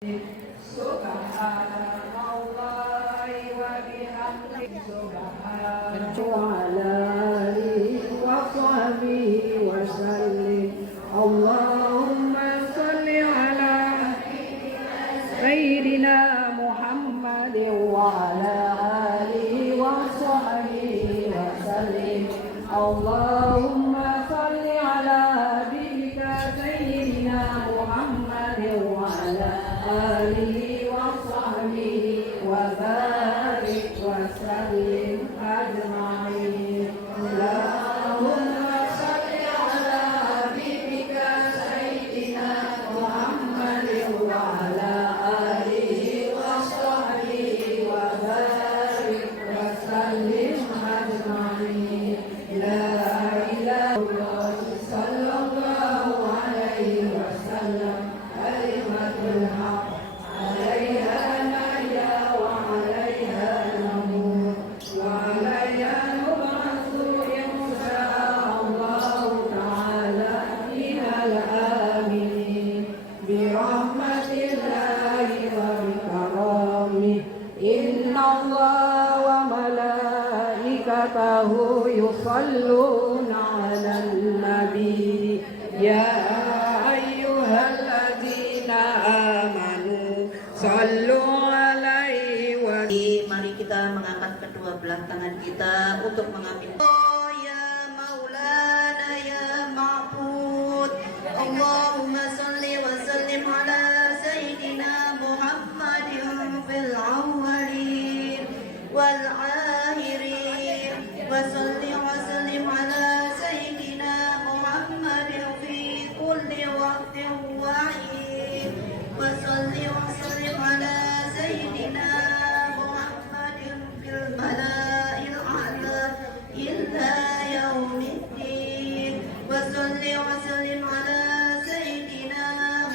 Subhanallahi wa bihamdihi subhanallahi wa ala alihi wa sahbihi wa sallim. Allahumma salli ala sayyidina Muhammadin wa ala alihi wa sahbihi wa sallim. Allahumma salli ala habibika sayyidina Muhammadin wa ala alihi wa sahbihi wa barik wa sallim ajma'in. Allahumma salli ala habibika sayyidina Muhammadin wa ala alihi wa sahbihi wa barik wa sallim ajma'in. La ilaha illallah sallallahu alaihi wasallam kalimatul haq عليها نحيا وعليها نموت وعليها نبعث إن شاء الله تعالى من الآمنين برحمة الله وبكرامه. إن الله وملائكته يصلون على النبي يا أيها الذين آمنوا sallu alaihi wa. Mari kita mengangkat kedua belah tangan kita untuk mengambil. Oh ya Maulana ya Ma'bud, Allahumma salli wa sallim ala Sayyidina Muhammadin fil awwalin wal akhirin wa salli wa sallim ala Sayyidina Muhammadin fi kulli waqtin wa'in wa salli wa sallim ala Sayyidina Muhammadin fil mala'il a'la illa yaumiddin wa salli wa sallim ala Sayyidina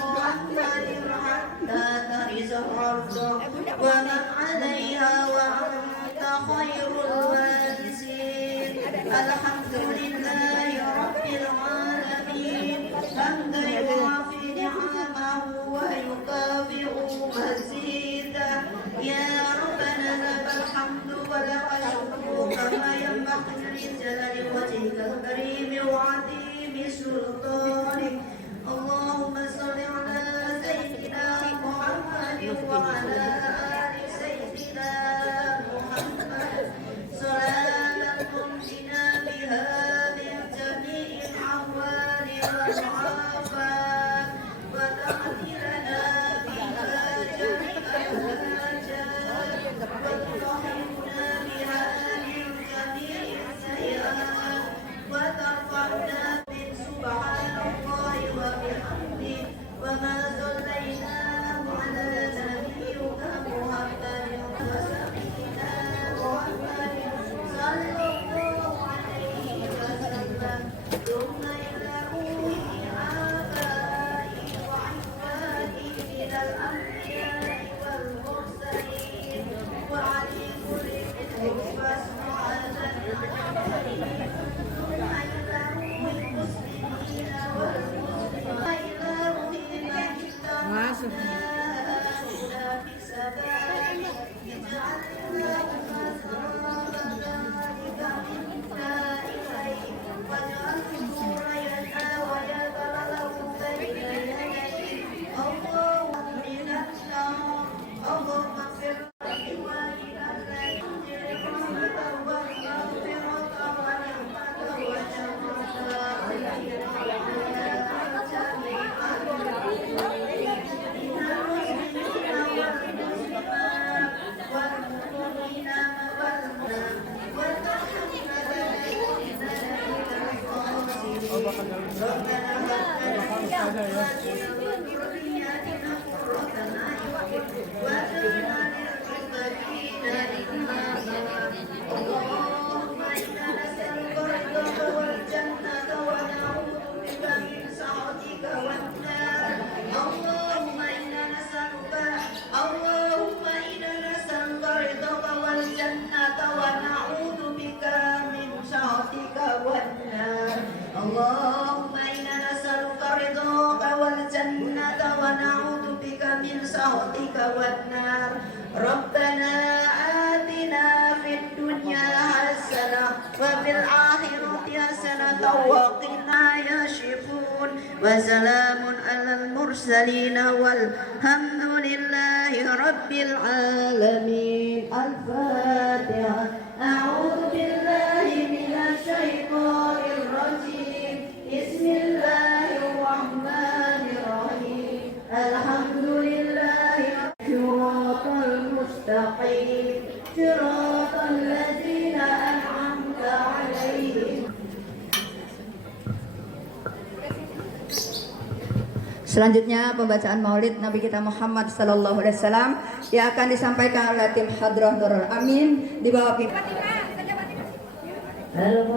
Muhammadin hatta tarizal arda wa man 'alayha wa anta khairul warisin. Alhamdulillahi rabbil alamin hamdan yuwafi ni'amahu wa yukafi'u mazidah. Ya Rabbana lakal hamdu wa lakal syukru kama yanbaghi li jalali wajhikal karim wa 'azimi sultanik. Allahumma salli ala Sayyidina Muhammadin wa ala ali Sayyidina Muhammad salatan tunjina biha min jami'il ahwali wal afat wa ta'tilana biha jami'al hajat wa tuhimna biha min jami'is sayyi'at wa tarfa'na min subhanallahi wa bihamdihi wa ma sallayna ala nabiyyika Muhammadin wa sayyidina Muhammadin sallallahu alaihi wasallam thumma ila ruhi abai wa ihwani minal anbiya'i wal mursalin wa ali kulli minhum wasmu'alan thumma ila ruhi muslimina wal muslimat ila ruhi man ittaqana fi sabili ij'alna Allahumma inna nas'aluka ridhaka wal jannata wa na'udzu bika min والنار ربنا آتنا في الدنيا حسنة وفي الآخرة حسنة وقنا يشفون وسلام على المرسلين والحمد لله رب العالمين. الفاتحة. أعوذ بالله من الشيطان الرجيم. بسم الله الرحمن الرحيم. الحمد لله صراط المستقيم صراط الذين أنعمت عليهم. Selanjutnya pembacaan Maulid Nabi kita Muhammad Sallallahu Alaihi Wasallam yang akan disampaikan oleh tim Hadrah Nurul Amin di bawah pimpin. Oh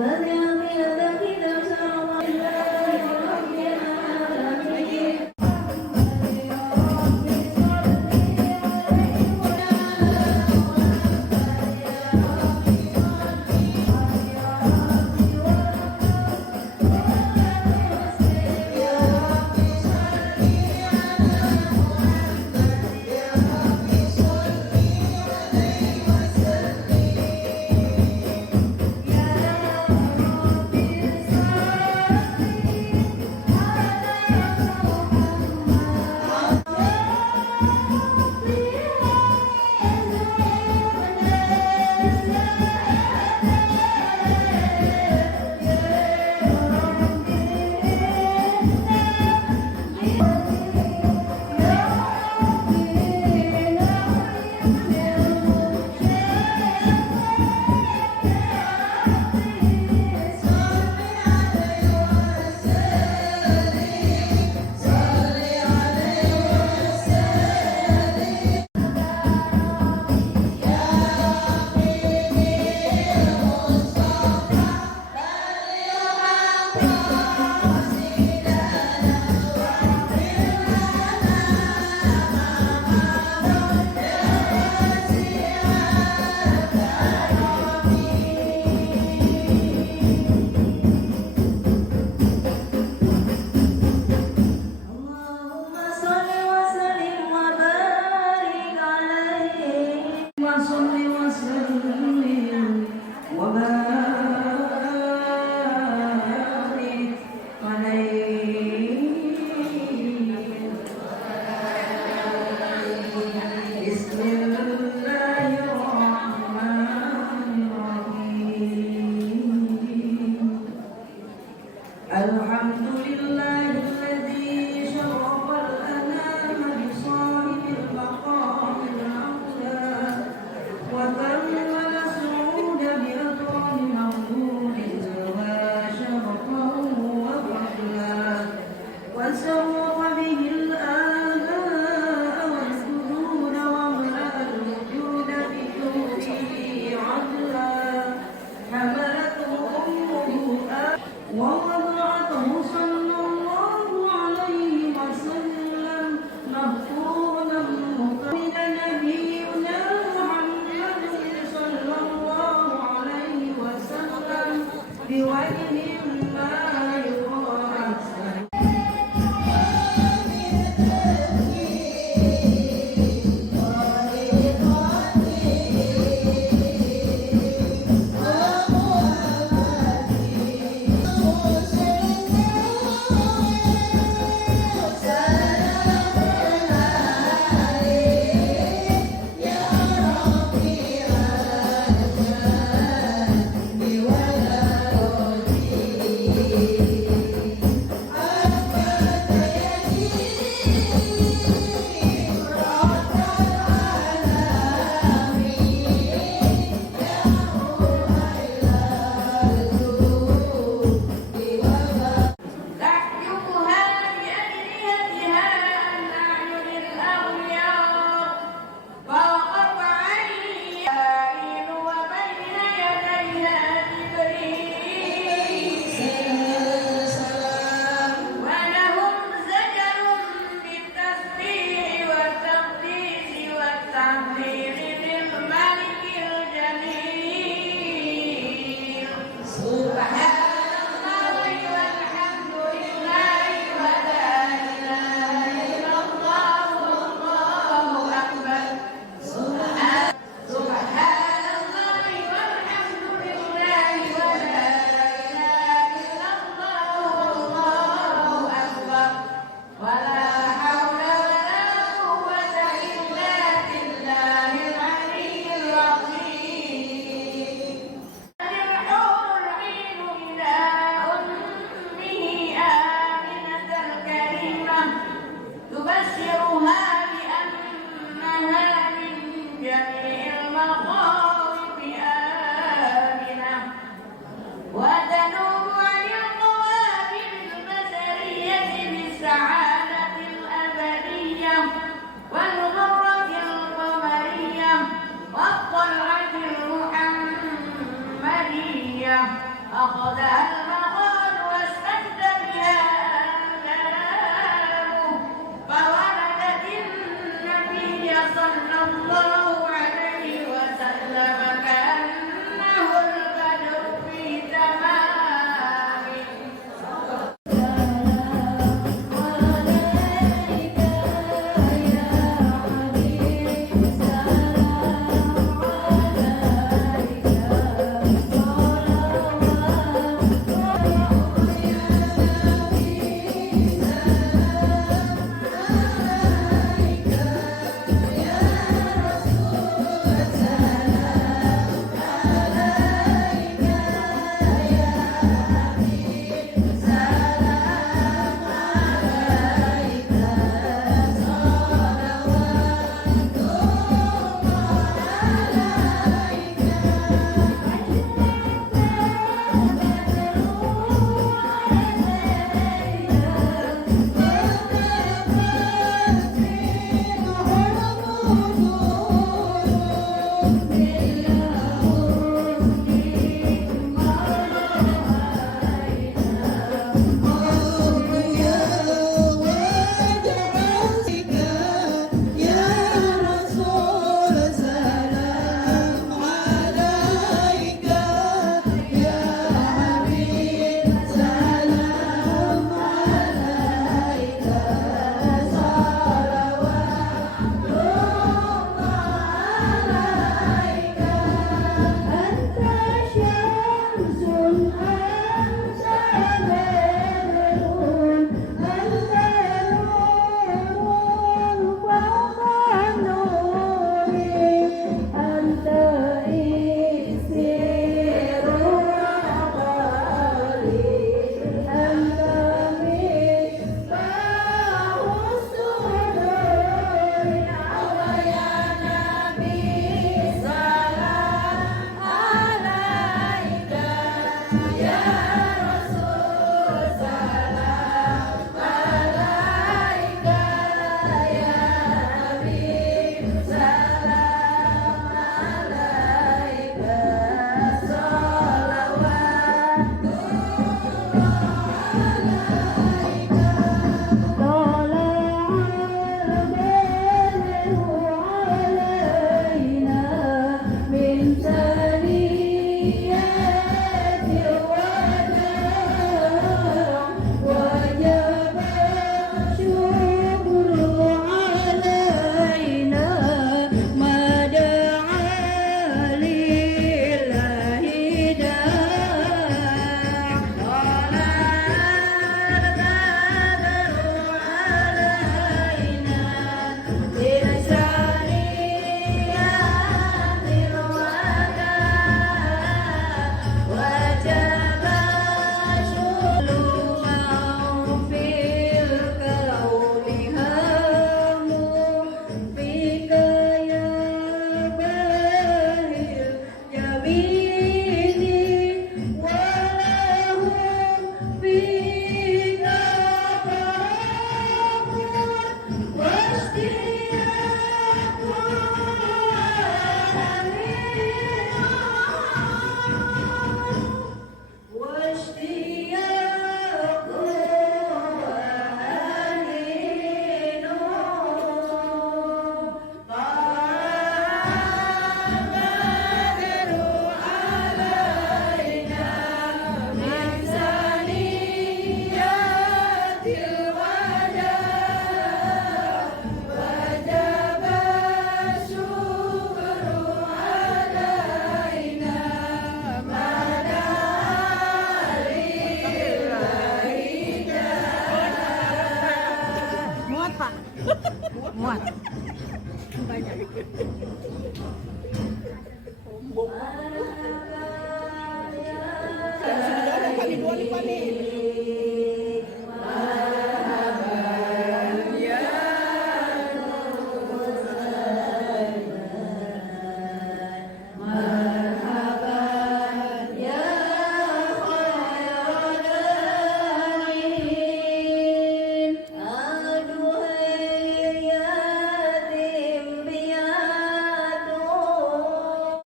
Aduhai yatim piatu,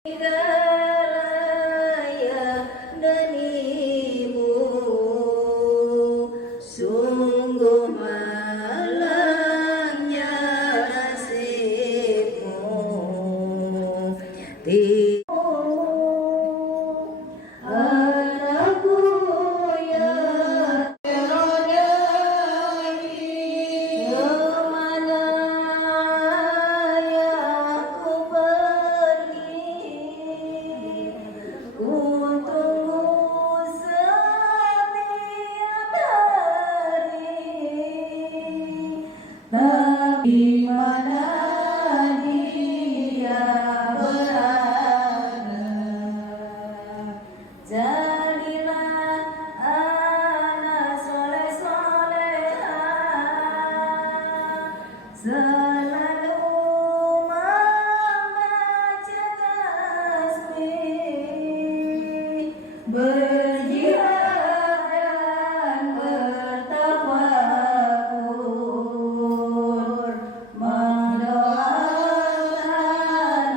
hidayah danimu, sungguh malangnya nasibmu. Anakku ya kemana ya ku pergi, ku tunggu setiap hari, tapi mana dia berada. Jadilah anak soleh-soleha, selalu membaca tasbih, berjihad dan bertafakur, mendoakan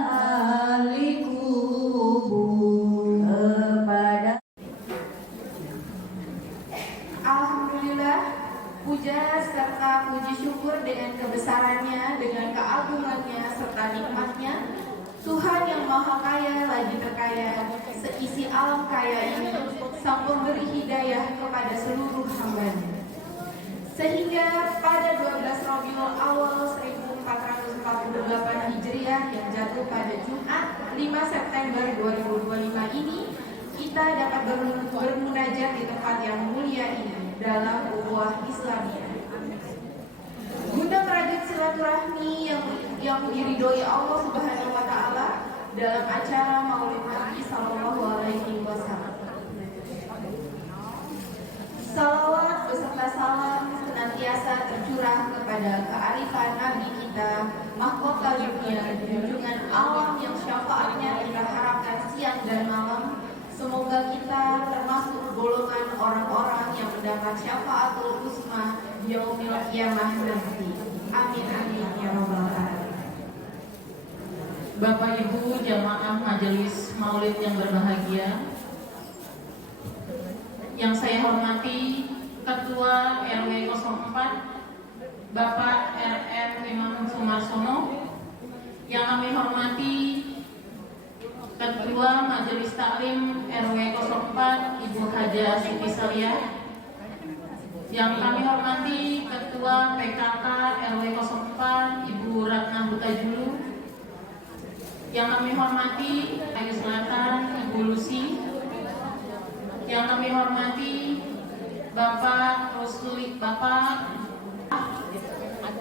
ahli kubur kepada. Alhamdulillah, puja serta puji syukur dengan kebesarannya, dengan keagungannya serta nikmatnya, Tuhan yang Maha Kaya lagi terkaya, seisi alam kaya ini, sang pemberi hidayah kepada seluruh hambanya. Sehingga pada 12 Rabiul Awal 1448 Hijriah yang jatuh pada Jumat 5 September 2025 ini, kita dapat bermunajat di tempat yang mulia ini dalam ukhuwah Islamiyah. Guna merajut silaturahmi yang diridhoi Allah Subhanahu wa taala dalam acara Maulid Nabi sallallahu alaihi wasallam. Salawat beserta salam senantiasa tercurah kepada kearifan Nabi kita, mahkota dunia, junjungan alam yang syafaatnya kita harapkan siang dan malam. Semoga kita termasuk golongan orang-orang yang mendapat syafaatul uzma yaumil qiyamah nanti. Amin amin ya rabbal alamin. Bapak Ibu jamaah majelis Maulid yang berbahagia, yang saya hormati Ketua RW 04 Bapak RR Imam Sumarsono, yang kami hormati Ketua Majelis Taklim RW 04 Ibu Haja Siti Saliyah, yang kami hormati Ketua PKK RW 04 Ibu Ratna Hutajulu, yang kami hormati Ayu Selatan Ibu Lucy, yang kami hormati Bapak Rusli Bapak,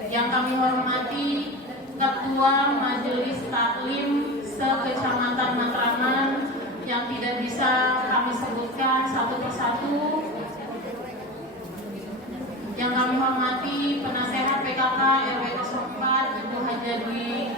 yang kami hormati Ketua Majelis Taklim se-Kecamatan Matraman yang tidak bisa kami sebutkan satu persatu, yang kami hormati penasehat PKK RW 04 Ibu Haja Dwi,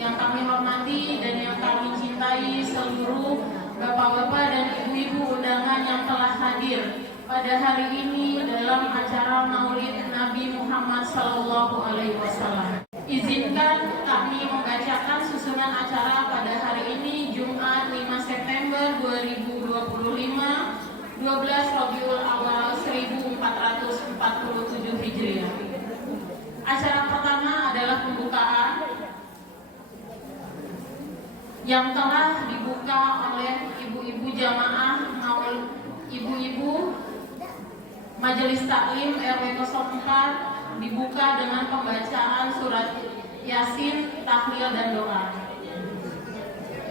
yang kami hormati dan yang kami cintai seluruh bapak-bapak dan ibu-ibu undangan yang telah hadir pada hari ini dalam acara Maulid Nabi Muhammad SAW. Izinkan kami membacakan susunan acara pada hari ini Jumat 5 September 2025, 12 Rabiul Awal 1447 Hijriah. Acara pertama adalah pembukaan yang telah dibuka oleh ibu-ibu jamaah ibu-ibu Majelis Taklim RW 04, dibuka dengan pembacaan surat Yasin, tahlil dan doa,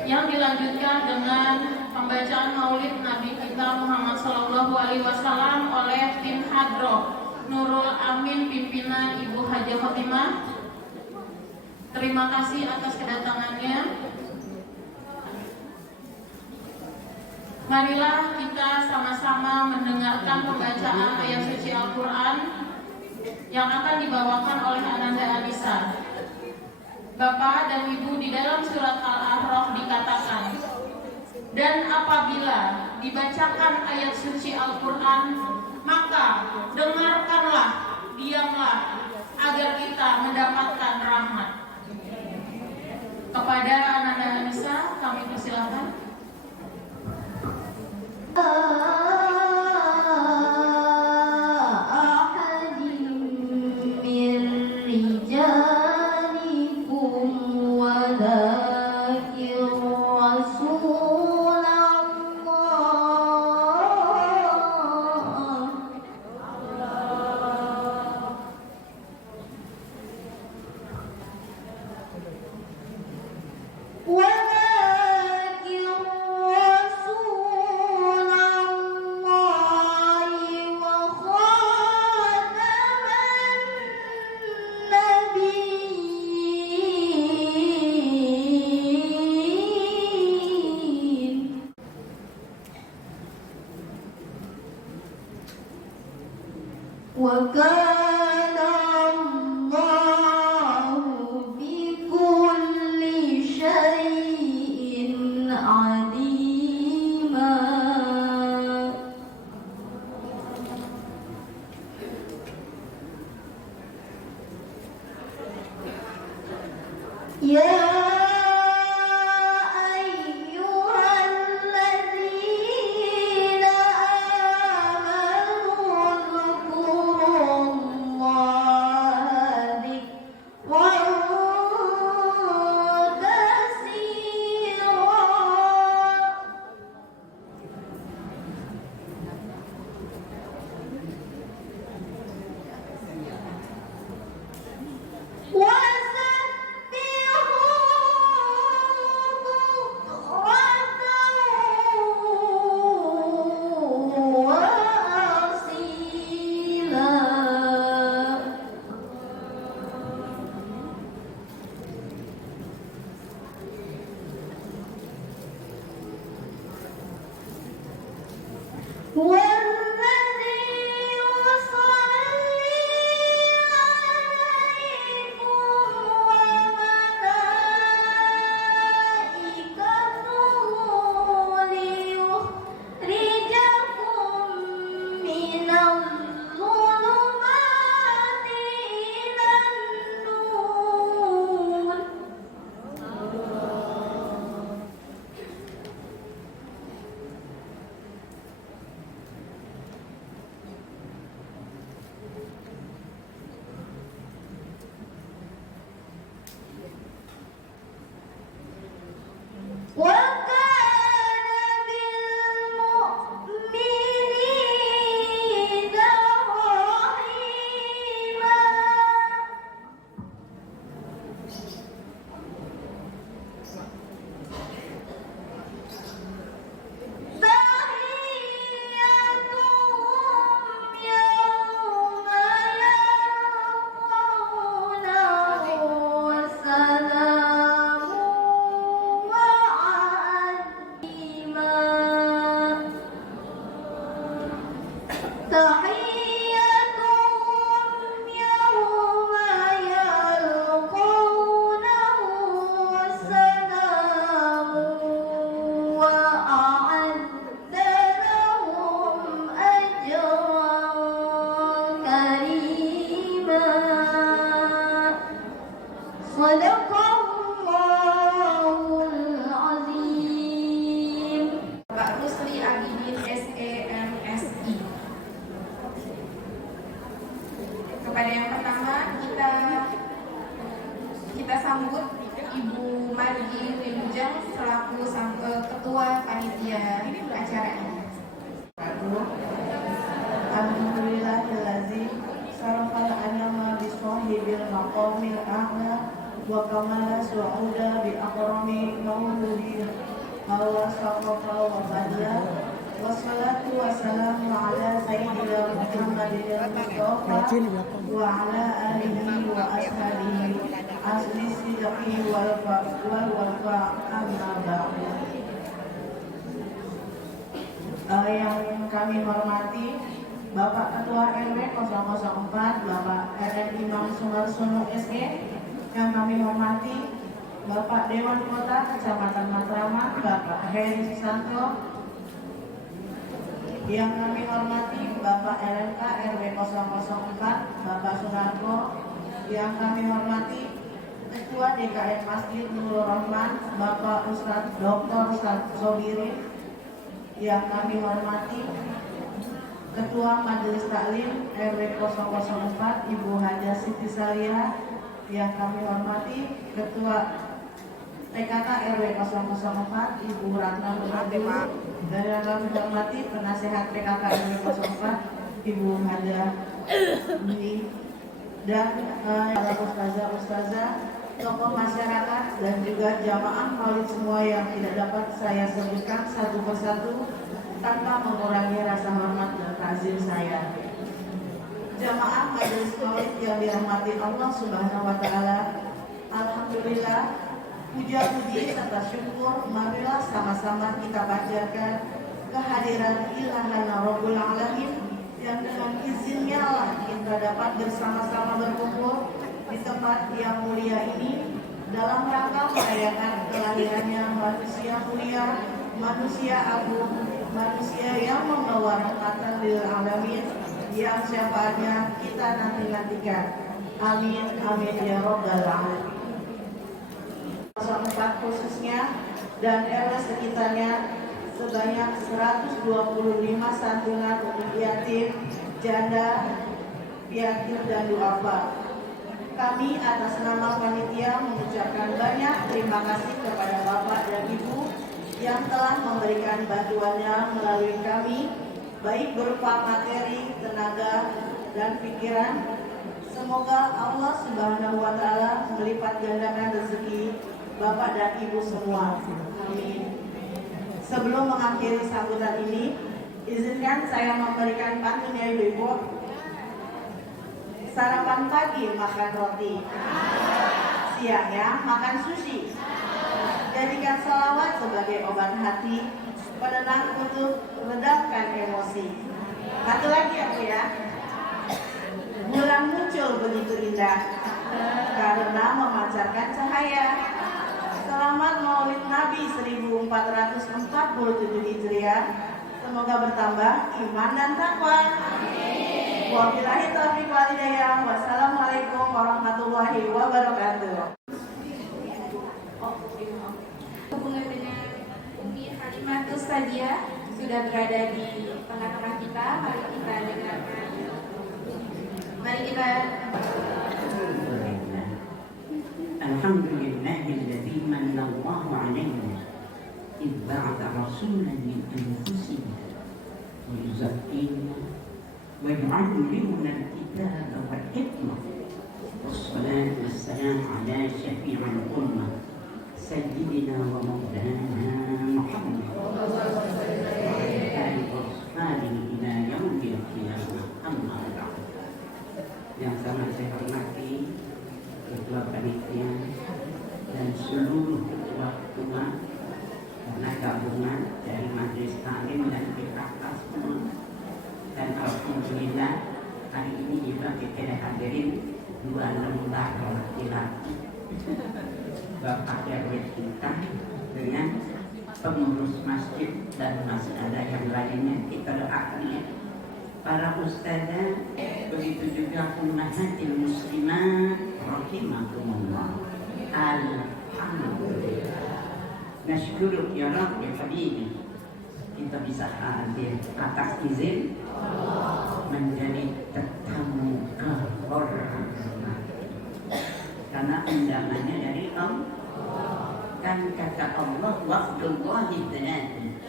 yang dilanjutkan dengan pembacaan Maulid Nabi kita Muhammad SAW oleh tim Hadroh Nurul Amin pimpinan Ibu Haja Khotimah, Terima kasih atas kedatangannya. Marilah kita sama-sama mendengarkan pembacaan ayat suci Al-Quran yang akan dibawakan oleh Ananda Anissa. Bapak dan Ibu, di dalam surat Al-A'raf dikatakan, dan apabila dibacakan ayat suci Al-Quran, maka dengarkanlah, diamlah, agar kita mendapatkan rahmat. Kepada Ananda Anissa, kami persilahkan. وَكَانَ اللَّهُ بِكُلِّ شَيْءٍ عَلِيمًا. يا أيها الذين آمنوا اذكروا الله ذكرا كثيرا والذي يصلي عليكم وملائكته ليخرجكم من الظلمات إلى النور. وكان بالمؤمنين رحيما. تحيتهم يوم يلقونه سلام تحيتهم يوم يلقونه سلام وأعد لهم أجرا كريما. صدق الله العظيم. Pak Rusli Agibin SEMSI. Kepada yang pertama kita sambut Ibu Margi Wilujeng selaku ketua panitia acara ini. Alhamdulillahilladzi sarafal anama biswahibil maqamil a'la wa kamala su'uda bi akrami mauludi hawa saqafa wa badla wassalatu wassalamu ala sayyidina Muhammadin al-Mustafa wa ala alihi wa ashabihi asli sidqi wal wafa amma ba'du. Yang kami hormati Bapak Ketua RW 004 Bapak RN Imam Sumarsono SE, yang kami hormati Bapak Dewan Kota Kecamatan Matraman Bapak Heri Susanto, yang kami hormati Bapak RMK RW 004 Bapak Sunarko, yang kami hormati Ketua DKM Masjid Nurul Rahman Bapak Ustadz Dr. Sobirin, yang kami hormati Ketua Majelis Taklim RW 004 Ibu Haja Siti Salia, yang kami hormati Ketua PKK RW 004 Ibu Ratna Nurul, dan yang kami hormati Penasehat PKK RW 04 Ibu Haja Bini, dan para ustazah, tokoh masyarakat, dan juga jamaah maulid semua yang tidak dapat saya sebutkan satu persatu tanpa mengurangi rasa hormat dan takzim saya. Jamaah majelis maulid yang dirahmati Allah Subhanahu wa taala, alhamdulillah, puja-puji serta syukur marilah sama-sama kita panjatkan kehadiran Ilahana Rabbul Alamin, yang dengan izinnya lah kita dapat bersama-sama berkumpul di tempat yang mulia ini dalam rangka merayakan kelahirannya manusia mulia, manusia agung, manusia yang membawa rahmatan lil alamin, yang syafaatnya kita nanti-nantikan. Amin amin ya rabbal alamin. 04 khususnya dan RW sekitarnya sebanyak 125 santunan untuk yatim, janda, piatu, dan duafa. Kami atas nama panitia mengucapkan banyak terima kasih kepada Bapak dan Ibu yang telah memberikan bantuannya melalui kami, baik berupa materi, tenaga, dan pikiran. Semoga Allah Subhanahu wa taala melipat gandakan rezeki Bapak dan Ibu semua. Amin. Sebelum mengakhiri sambutan ini, izinkan saya memberikan pantun ya Ibu-Ibu. Sarapan pagi makan roti, siangnya makan sushi. Jadikan salawat sebagai obat hati, penenang untuk redamkan emosi. Satu lagi ya Bu ya. Bulan muncul begitu indah karena memancarkan cahaya. Selamat Maulid Nabi 1447 Hijriah. Semoga bertambah iman dan takwa. Wabillahi taufiq wal hidayah. Wassalamualaikum warahmatullahi wabarakatuh. Hubungan dengan Umi Halimatus Sadia sudah berada di tengah-tengah kita. Mari kita dengarkan. Mari kita. Alhamdulillahilladzi manallahu alaina idh ba'atha rasulan min anfusina wa yuzakkina wa yu'allimuna al-kitaba wal hikmah. Wassalatu wassalamu ala syafi'il ummah sayyidina wa maulana Muhammad wa ala alihi wa sahbihi ila yaumil qiyamah. Amma ba'd. Yang sangat saya hormati Ketua Panitia dan seluruh ketua-ketua karena gabungan dari Majelis Taklim dan PKK semua. Dan alhamdulillah hari ini juga kita hadirin dua lembaga laki-laki, Bapak RW kita dengan pengurus masjid dan masih ada yang lainnya. Kita doakan ya para ustazah, begitu juga ummahatil muslimat rahimakumullah. Alhamdulillah. Nasykuruk ya Rabb ya Habibi, kita bisa hadir atas izin menjadi tetamu kehormatan karena undangannya dari Allah. Kan kata Allah, wa'dullahi dzati,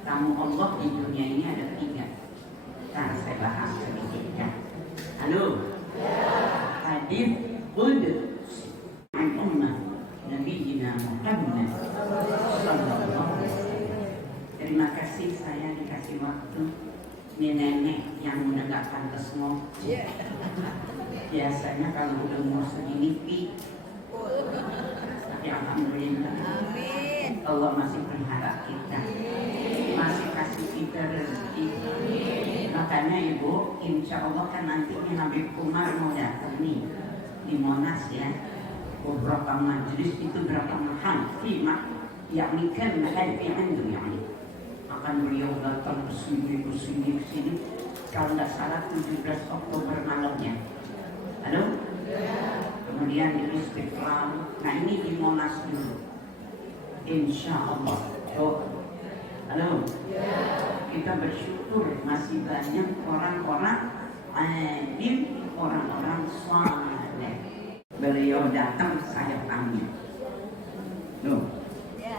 tamu Allah di dunia ini ada 3. Nah, saya bahas sedikit ya. Halo. Hadir Qudus an ummah Nabiina Muhammad sallallahu alaihi wasallam. Terima kasih saya dikasih waktu. Nenek yang menegakkan kesmo. Biasanya kalau udah umur segini tapi alhamdulillah Allah masih pelihara kita, masih kasih kita rezeki. Makanya ibu, insya Allah kan nanti Habib Umar mau datang nih di Monas ya, beberapa majelis itu berapa mahal timak yakni kan hadfi andu yakni akan beliau datang ke sini kalau nggak salah 17 Oktober malamnya. Halo? Kemudian di Istiqlal. Nah ini di Monas dulu insya Allah. Halo? Kita bersyukur masih banyak orang-orang alim, orang-orang saleh. Beliau datang saya tanya, loh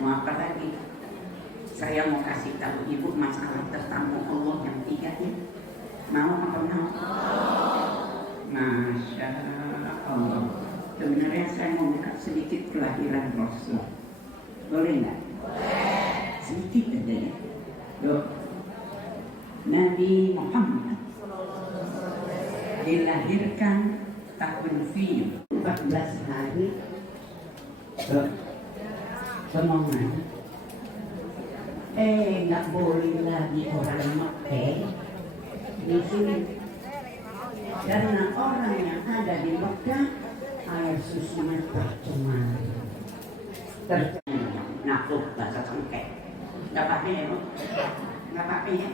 mau apa lagi? Saya mau kasih tahu ibu masalah tetamu Allah yang 3 ini. Mau apa mau? Masya Allah. Sebenarnya saya mau buka sedikit kelahiran Rasul. Boleh nggak? Sedikit aja ya. Loh, Nabi Muhammad dilahirkan tahun Fil 14 hari semangat. Nggak boleh lagi orang Mekah di sini karena orang yang ada di Mekah air susunya tercemar. Nakuk bahasa cengkeh. Nggak pakai ya bu? Nggak pakai ya?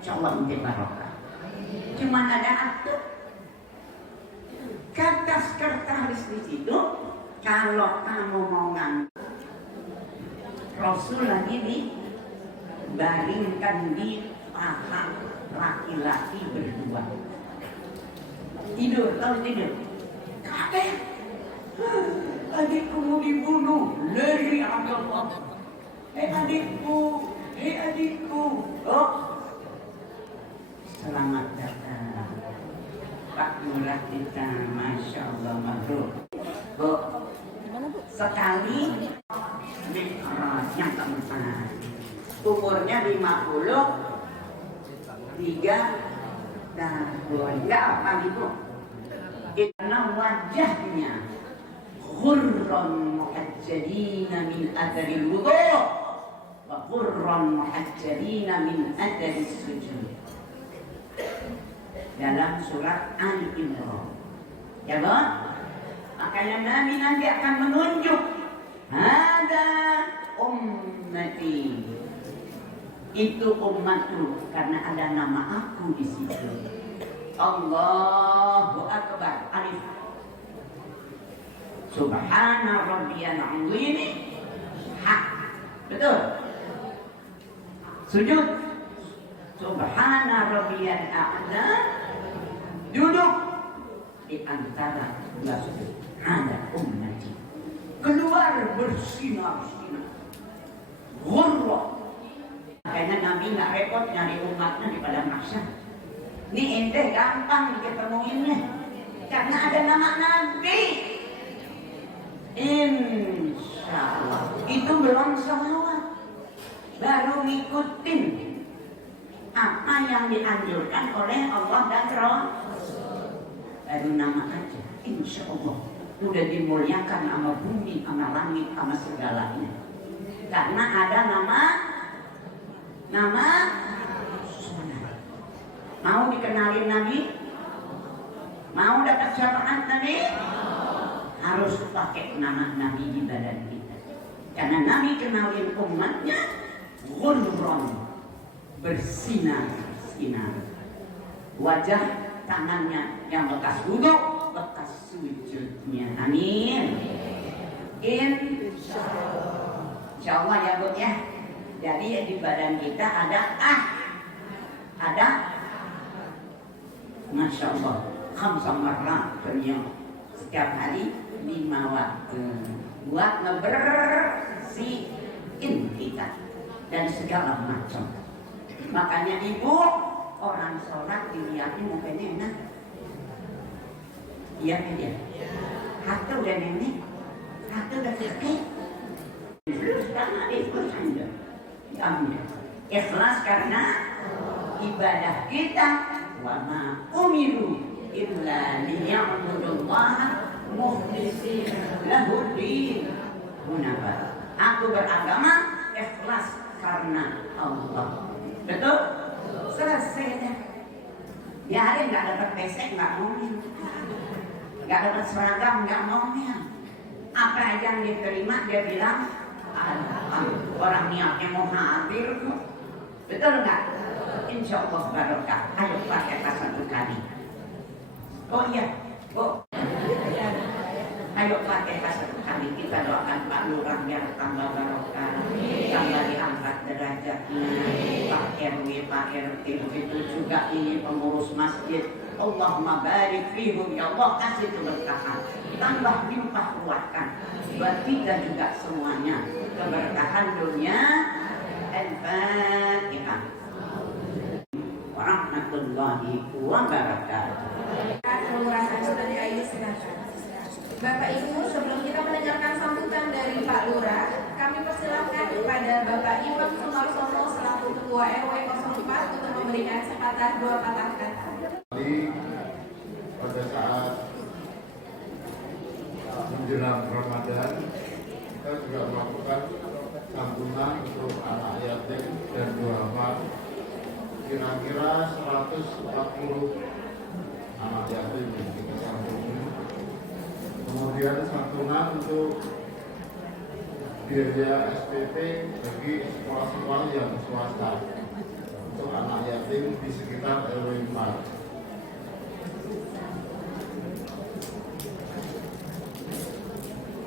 Insya Allah mungkin barokah. Cuma ada atur kata sekretaris di situ, kalau kamu mau ngambil Rasul lagi dibaringkan di paha laki-laki berdua. Tidur, tahu tidur? Kakek, adikku mau dibunuh. Lari Allah. Adikku. Oh, selamat datang Pak Lurah kita, Masya Allah, mabrur. Bu, sekali mikrot yang keempat, umurnya 53 tahun. Enggak apa ibu? Karena wajahnya ghurran muhajjalina min atharil wudu' wa ghurran muhajjalina min atharis sujud. Dalam surat Ali Imran. Ya Bang? Makanya Nabi nanti akan menunjuk ada ummati. Itu umatku karena ada nama aku di situ. Allahu Akbar. Alif. Subhana rabbiyal azim. Hak. Betul? Sujud. Subhana rabbiyal a'la. Duduk di antara dua sujud. Ada ummati. Keluar bersinar-sinar. Ghurra. Makanya Nabi nggak repot nyari umatnya di padang mahsyar. Ini ente gampang diketemuinnya karena ada nama Nabi. Insya Allah. Itu belum salawat, baru ngikutin apa yang dianjurkan oleh Allah dan Rasul. Baru nama aja. Insya Allah udah dimuliakan sama bumi, sama langit, sama segalanya. Karena ada nama mau dikenalin Nabi, mau dapat syafaat Nabi, harus pakai nama Nabi di badan kita. Karena Nabi kenalin umatnya ghurran, bersinar-sinar. Wajah tangannya yang bekas wudu, bekas sujudnya. Amin. Insya Allah ya Bu ya. Jadi di badan kita ada Masya Allah, khamsa marrat setiap hari 5 waktu buat ngebersihin kita dan segala macam. Makanya ibu orang sholat dilihatin mukanya enak. Iya kan ya? Hati udah nenek, hati udah sakit. Terus karena ikhlas aja. Amin. Ikhlas karena ibadah kita wa ma umiru illa liya'budullaha mukhlishina lahud-din hunafa. Aku beragama ikhlas karena Allah. Betul? Selesai deh. Biarin nggak dapat besek nggak ngomel, nggak dapat seragam nggak ngomel. Apa yang diterima dia bilang alhamdulillah. Orang niatnya mau hadir kok. Betul nggak? Insya Allah barokah. Ayo pakai satu kali. Oh iya, oh. Ayo pakai satu kali. Kita doakan Pak Lurah biar tambah barokah, tambah diangkat derajatnya. Pak RW, Pak RT, begitu juga ini pengurus masjid. Allahumma barik fihum, ya Allah kasih keberkahan, tambah limpah ruahkan buat kita juga semuanya, keberkahan dunia. Al-Fatihah. Warahmatullahi wabarakatuh. Kelurahan Sunan Ayu, silakan. Bapak Ibu, sebelum kita mendengarkan sambutan dari Pak Lurah, kami persilahkan kepada Bapak Imam Sumarsono selaku Ketua RW 04 untuk memberikan sepatah dua patah kata. Pada saat menjelang Ramadan, kita juga melakukan santunan untuk anak yatim dan duafa, kira-kira 140 anak yatim yang kita santuni. Kemudian santunan untuk biaya SPP bagi sekolah-sekolah yang swasta untuk anak yatim di sekitar RW 4.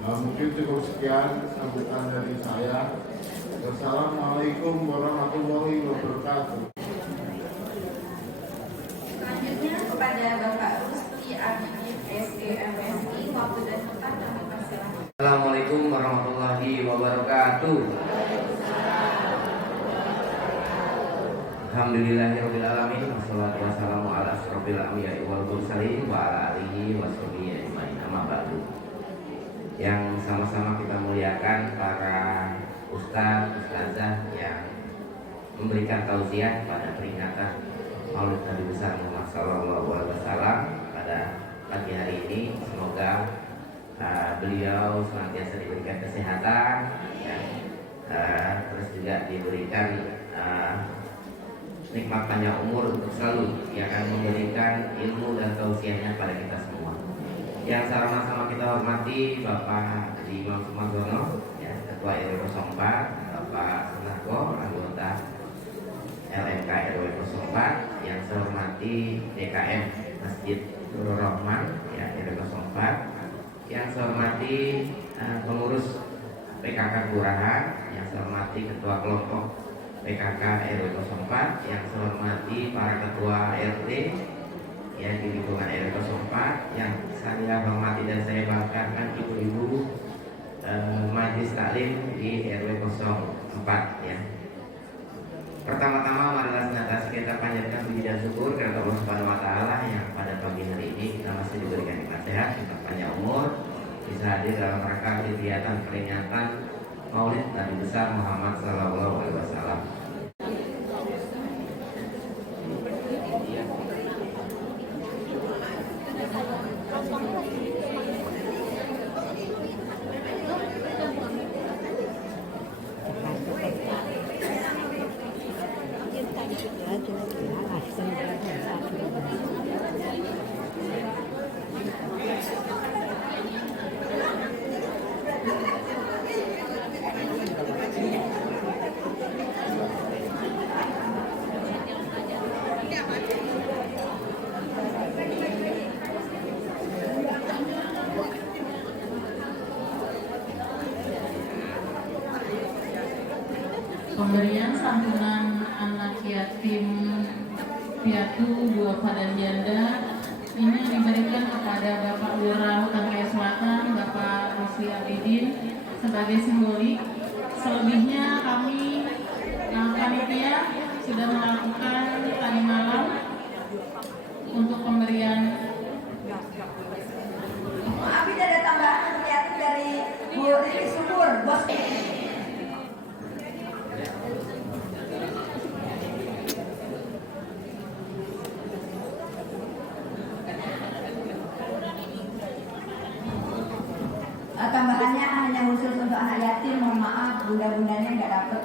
Mungkin cukup sekian sambutan dari saya. Wassalamualaikum warahmatullahi wabarakatuh. Selanjutnya kepada Bapak Rusdi Abidin SEMSI, waktu dan tempat kami persilahkan. Assalamualaikum warahmatullahi wabarakatuh. Alhamdulillahirabbil alamin, wassalatu wassalamu ala asyrofil anbiya'i wal mursalin wa ala alihi washabihi ajmain. Amma ba'du. Yang sama-sama kita muliakan para ustaz, ustazah yang memberikan tausiah pada peringatan Maulid Nabi besar Muhammad sallallahu alaihi wasallam pada pagi hari ini. Semoga beliau senantiasa diberikan kesehatan, ya, terus juga diberikan nikmat panjang umur untuk selalu yang akan memberikan ilmu dan tausiahnya pada kita semua. Yang sama-sama kita hormati Bapak Imam Sumarsono, ya, Ketua RW 04, Bapak Sunarko, anggota LMK RW 04, yang saya hormati DKM Masjid Nurul Rahman, ya, RW 04, yang saya hormati pengurus PKK Kelurahan, yang saya hormati Ketua Kelompok PKK RW 04, yang saya hormati para Ketua RT yang di lingkungan RW 04, yang saya hormati dan saya banggakan ibu-ibu Majelis Taklim di RW 04, ya. Pertama-tama marilah senantiasa kita panjatkan puji dan syukur kepada Allah Subhanahu wa taala yang pada pagi hari ini kita masih diberikan nikmat sehat, nikmat panjang umur, bisa hadir dalam rangka kegiatan peringatan Maulid Nabi besar Muhammad sallallahu alaihi wasallam. Pemberian santunan anak yatim piatu, duafa dan janda ini diberikan kepada Bapak Lurah Hutan Raya Selatan, Bapak Rusdi Abidin sebagai simbolik. Selebihnya kami panitia sudah melakukan tadi malam untuk pemberian. Maaf, tidak ada tambahan yatim dari Bu Riri Subur, bos. bunda-bundanya nggak dapet.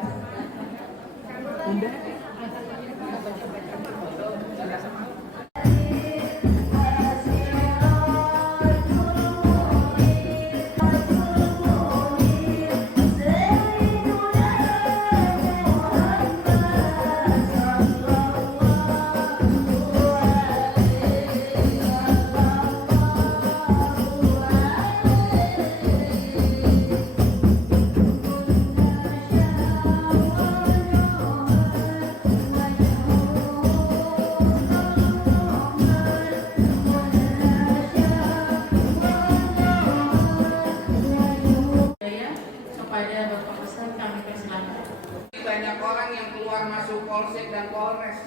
Kepada Bapak Ustaz kami persilakan. Banyak orang yang keluar masuk polsek dan polres,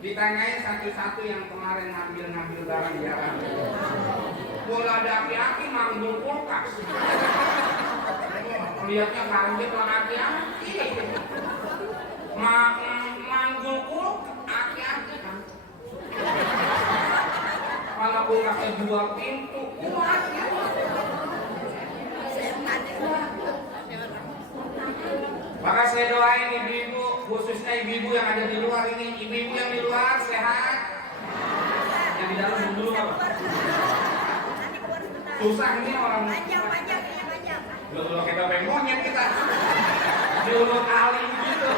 ditanyai satu-satu yang kemarin ngambil barang jarang. Mulai ada aki-aki manggul kulkas, lihatnya kaget lah aki-aki, manggul kulkas aki-aki kan. Kalau kulkasnya 2 pintu, kuat ya. Maka saya doain ibu-ibu, khususnya ibu-ibu yang ada di luar ini, ibu-ibu yang di luar sehat, yang di dalam dulu apa? Susah ini orang. Lo kita pengen monyet kita, diulur alim gitu.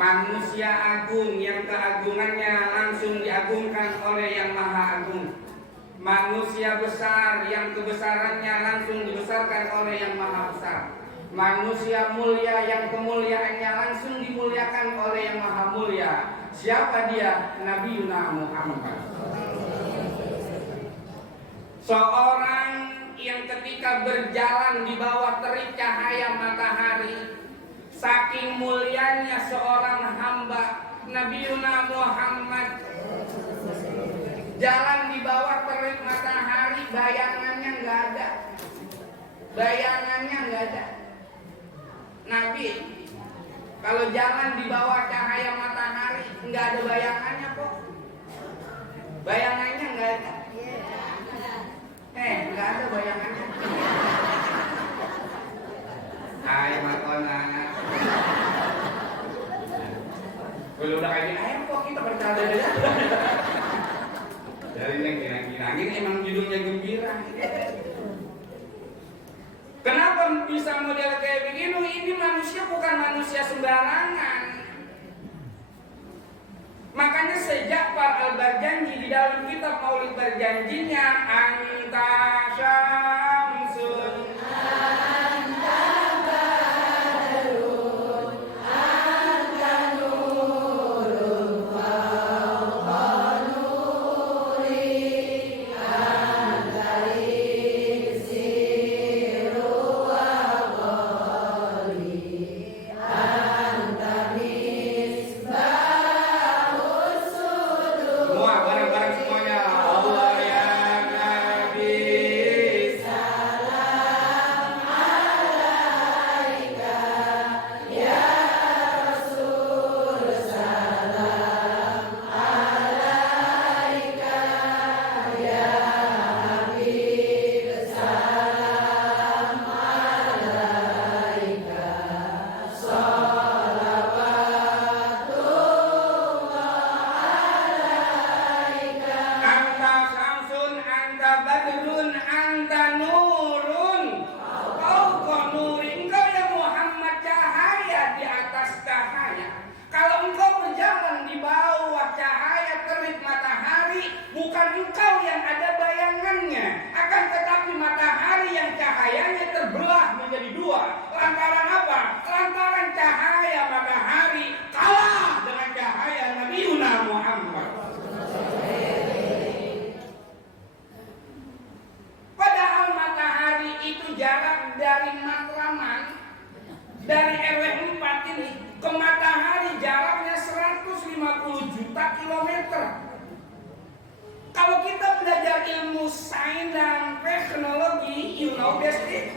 Manusia agung yang keagungannya langsung diagungkan oleh Yang Maha Agung. Manusia besar yang kebesarannya langsung dibesarkan oleh Yang Maha Besar. Manusia mulia yang kemuliaannya langsung dimuliakan oleh Yang Maha Mulia. Siapa dia? Nabi Muhammad. Seorang yang ketika berjalan di bawah terik cahaya matahari, saking mulianya seorang hamba Nabi Muhammad, jalan di bawah terik matahari, bayangannya nggak ada. Bayangannya nggak ada. Nabi kalau jalan di bawah cahaya matahari nggak ada bayangannya kok. Bayangannya nggak ada. Nggak ada bayangannya. Hai Makona. Kalau udah kayak gini, ayo kok kita bercanda deh. Dari yang kira-kira emang judulnya gembira. Kenapa bisa model kayak begini? Ini manusia bukan manusia sembarangan. Makanya sejak Pak Al berjanji di dalam kitab Maulid berjanjinya, anta syamsun, anta badrun, anta nurun fawqa nuri, anta iksiru wa ghali, anta misbah. Semua bareng-bareng semuanya. Allah ya Nabi, salam alaika, ya Rasul, salam alaika, ya Habib, salam alaika, anta samsun, anta badrun, anta nurun fawqa nuri. Engkau ya Muhammad cahaya di atas cahaya. Kalau engkau berjalan di bawah cahaya terik matahari, bukan engkau yang ada bayangannya, akan tetapi matahari yang cahayanya terbelah menjadi 2. Lantaran apa? Lantaran cahaya matahari kalah dengan cahaya Nabi Muhammad. Padahal matahari itu jarak dari Matraman, dari RW 4 ini ke matahari jaraknya 150 juta kilometer. Kalau kita belajar ilmu sains dan teknologi, you know this it.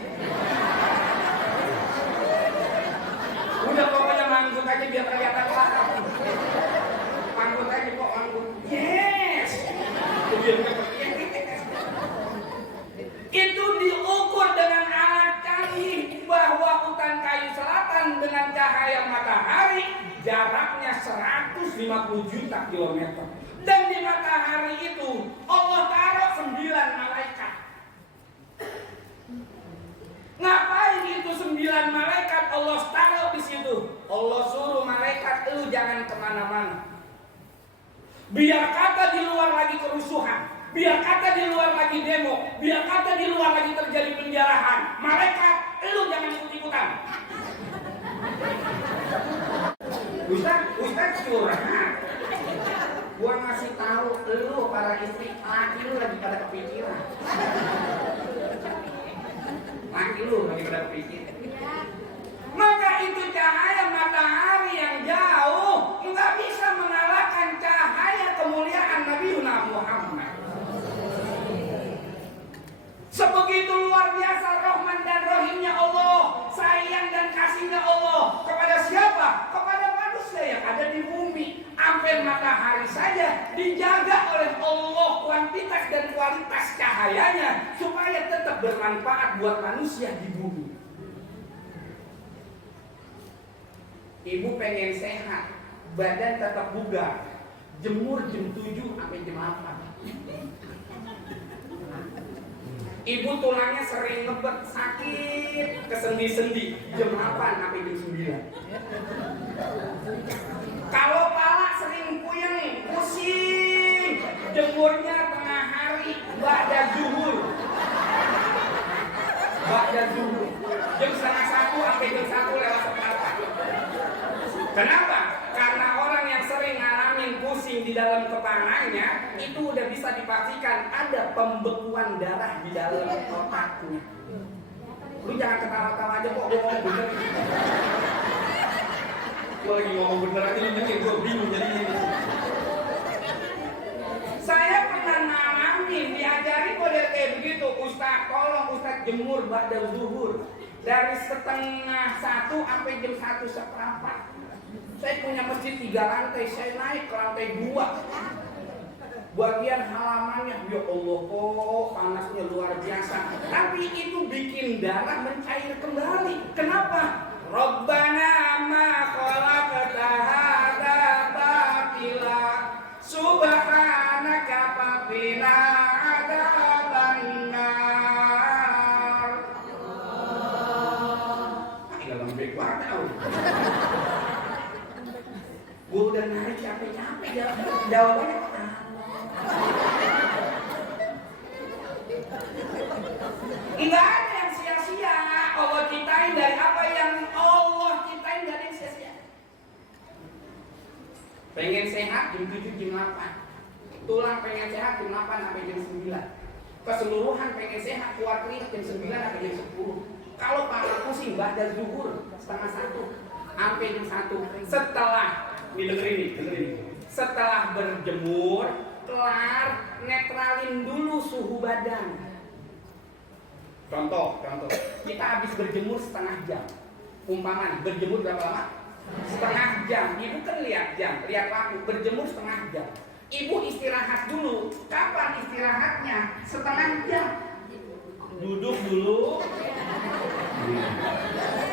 Udah pokoknya manggut aja biar kelihatan kelakar. Manggut aja kok, manggut. Yes. Itu diukur 50 juta kilometer. Dan di matahari itu Allah taruh 9 malaikat. Ngapain itu 9 malaikat Allah taruh di situ? Allah suruh malaikat lu jangan kemana-mana. Biar kata di luar lagi kerusuhan, biar kata di luar lagi demo, biar kata di luar lagi terjadi penjarahan, malaikat lu jangan ikut-ikutan. Ustaz curhat. Gua ngasih tahu lu para istri laki lu lagi pada kepikiran. Laki lu lagi pada kepikiran. Maka itu cahaya matahari yang jauh nggak bisa mengalahkan cahaya kemuliaan Nabi Muhammad. Sebegitu luar biasa Rahman dan Rahimnya Allah, sayang dan kasihnya Allah kepada siapa? Kepada manusia yang ada di bumi. Sampai matahari saja dijaga oleh Allah kuantitas dan kualitas cahayanya supaya tetap bermanfaat buat manusia di bumi. Ibu pengen sehat, badan tetap bugar, jemur jam 7 sampai jam 8. Ibu tulangnya sering ngebet, sakit, kesendi-sendi, jam 8 sampai jam 9. Kalau pala sering puyeng, pusing, jemurnya tengah hari, ba'da zuhur. Ba'da zuhur. Jam 12:30 sampai jam 1:04. Kenapa? Karena orang yang sering ngalamin pusing di dalam kepalanya itu udah bisa dipastikan ada pembekuan darah di dalam otaknya. Lu jangan ketawa-tawa aja kok, gue ngomong bener. Gue lagi ngomong bener aja nih, gue bingung jadinya. Saya pernah ngalamin, diajari model kayak begitu. Ustaz, tolong Ustaz jemur ba'da zuhur dari 12:30 sampai jam 1:15. Saya punya masjid 3 lantai, saya naik ke lantai 2. Bagian halamannya, ya Allah kok panasnya luar biasa. Tapi itu bikin darah mencair kembali. Kenapa? Rabbana ma khalaqta hadza batila subhanaka faqina adzabannar. Enggak lembek banget. Gue udah narik capek-capek jawabannya. Enggak ada yang sia-sia. Allah ciptain dari apa yang Allah ciptain, dari yang sia-sia. Pengen sehat jam 7 jam 8. Tulang pengen sehat jam 8 sampai jam 9. Keseluruhan pengen sehat keluar keringat jam 9 sampai jam 10. Kalau pala pusing ba'da zuhur 12:30 sampai jam 1. Setelah dengerin ini. Setelah berjemur, kelar, netralin dulu suhu badan. Contoh, kita habis berjemur setengah jam. Umpama berjemur berapa lama? Setengah jam. Ibu kan lihat jam, lihat waktu. Berjemur setengah jam. Ibu istirahat dulu. Kapan istirahatnya? Setengah jam. Duduk dulu.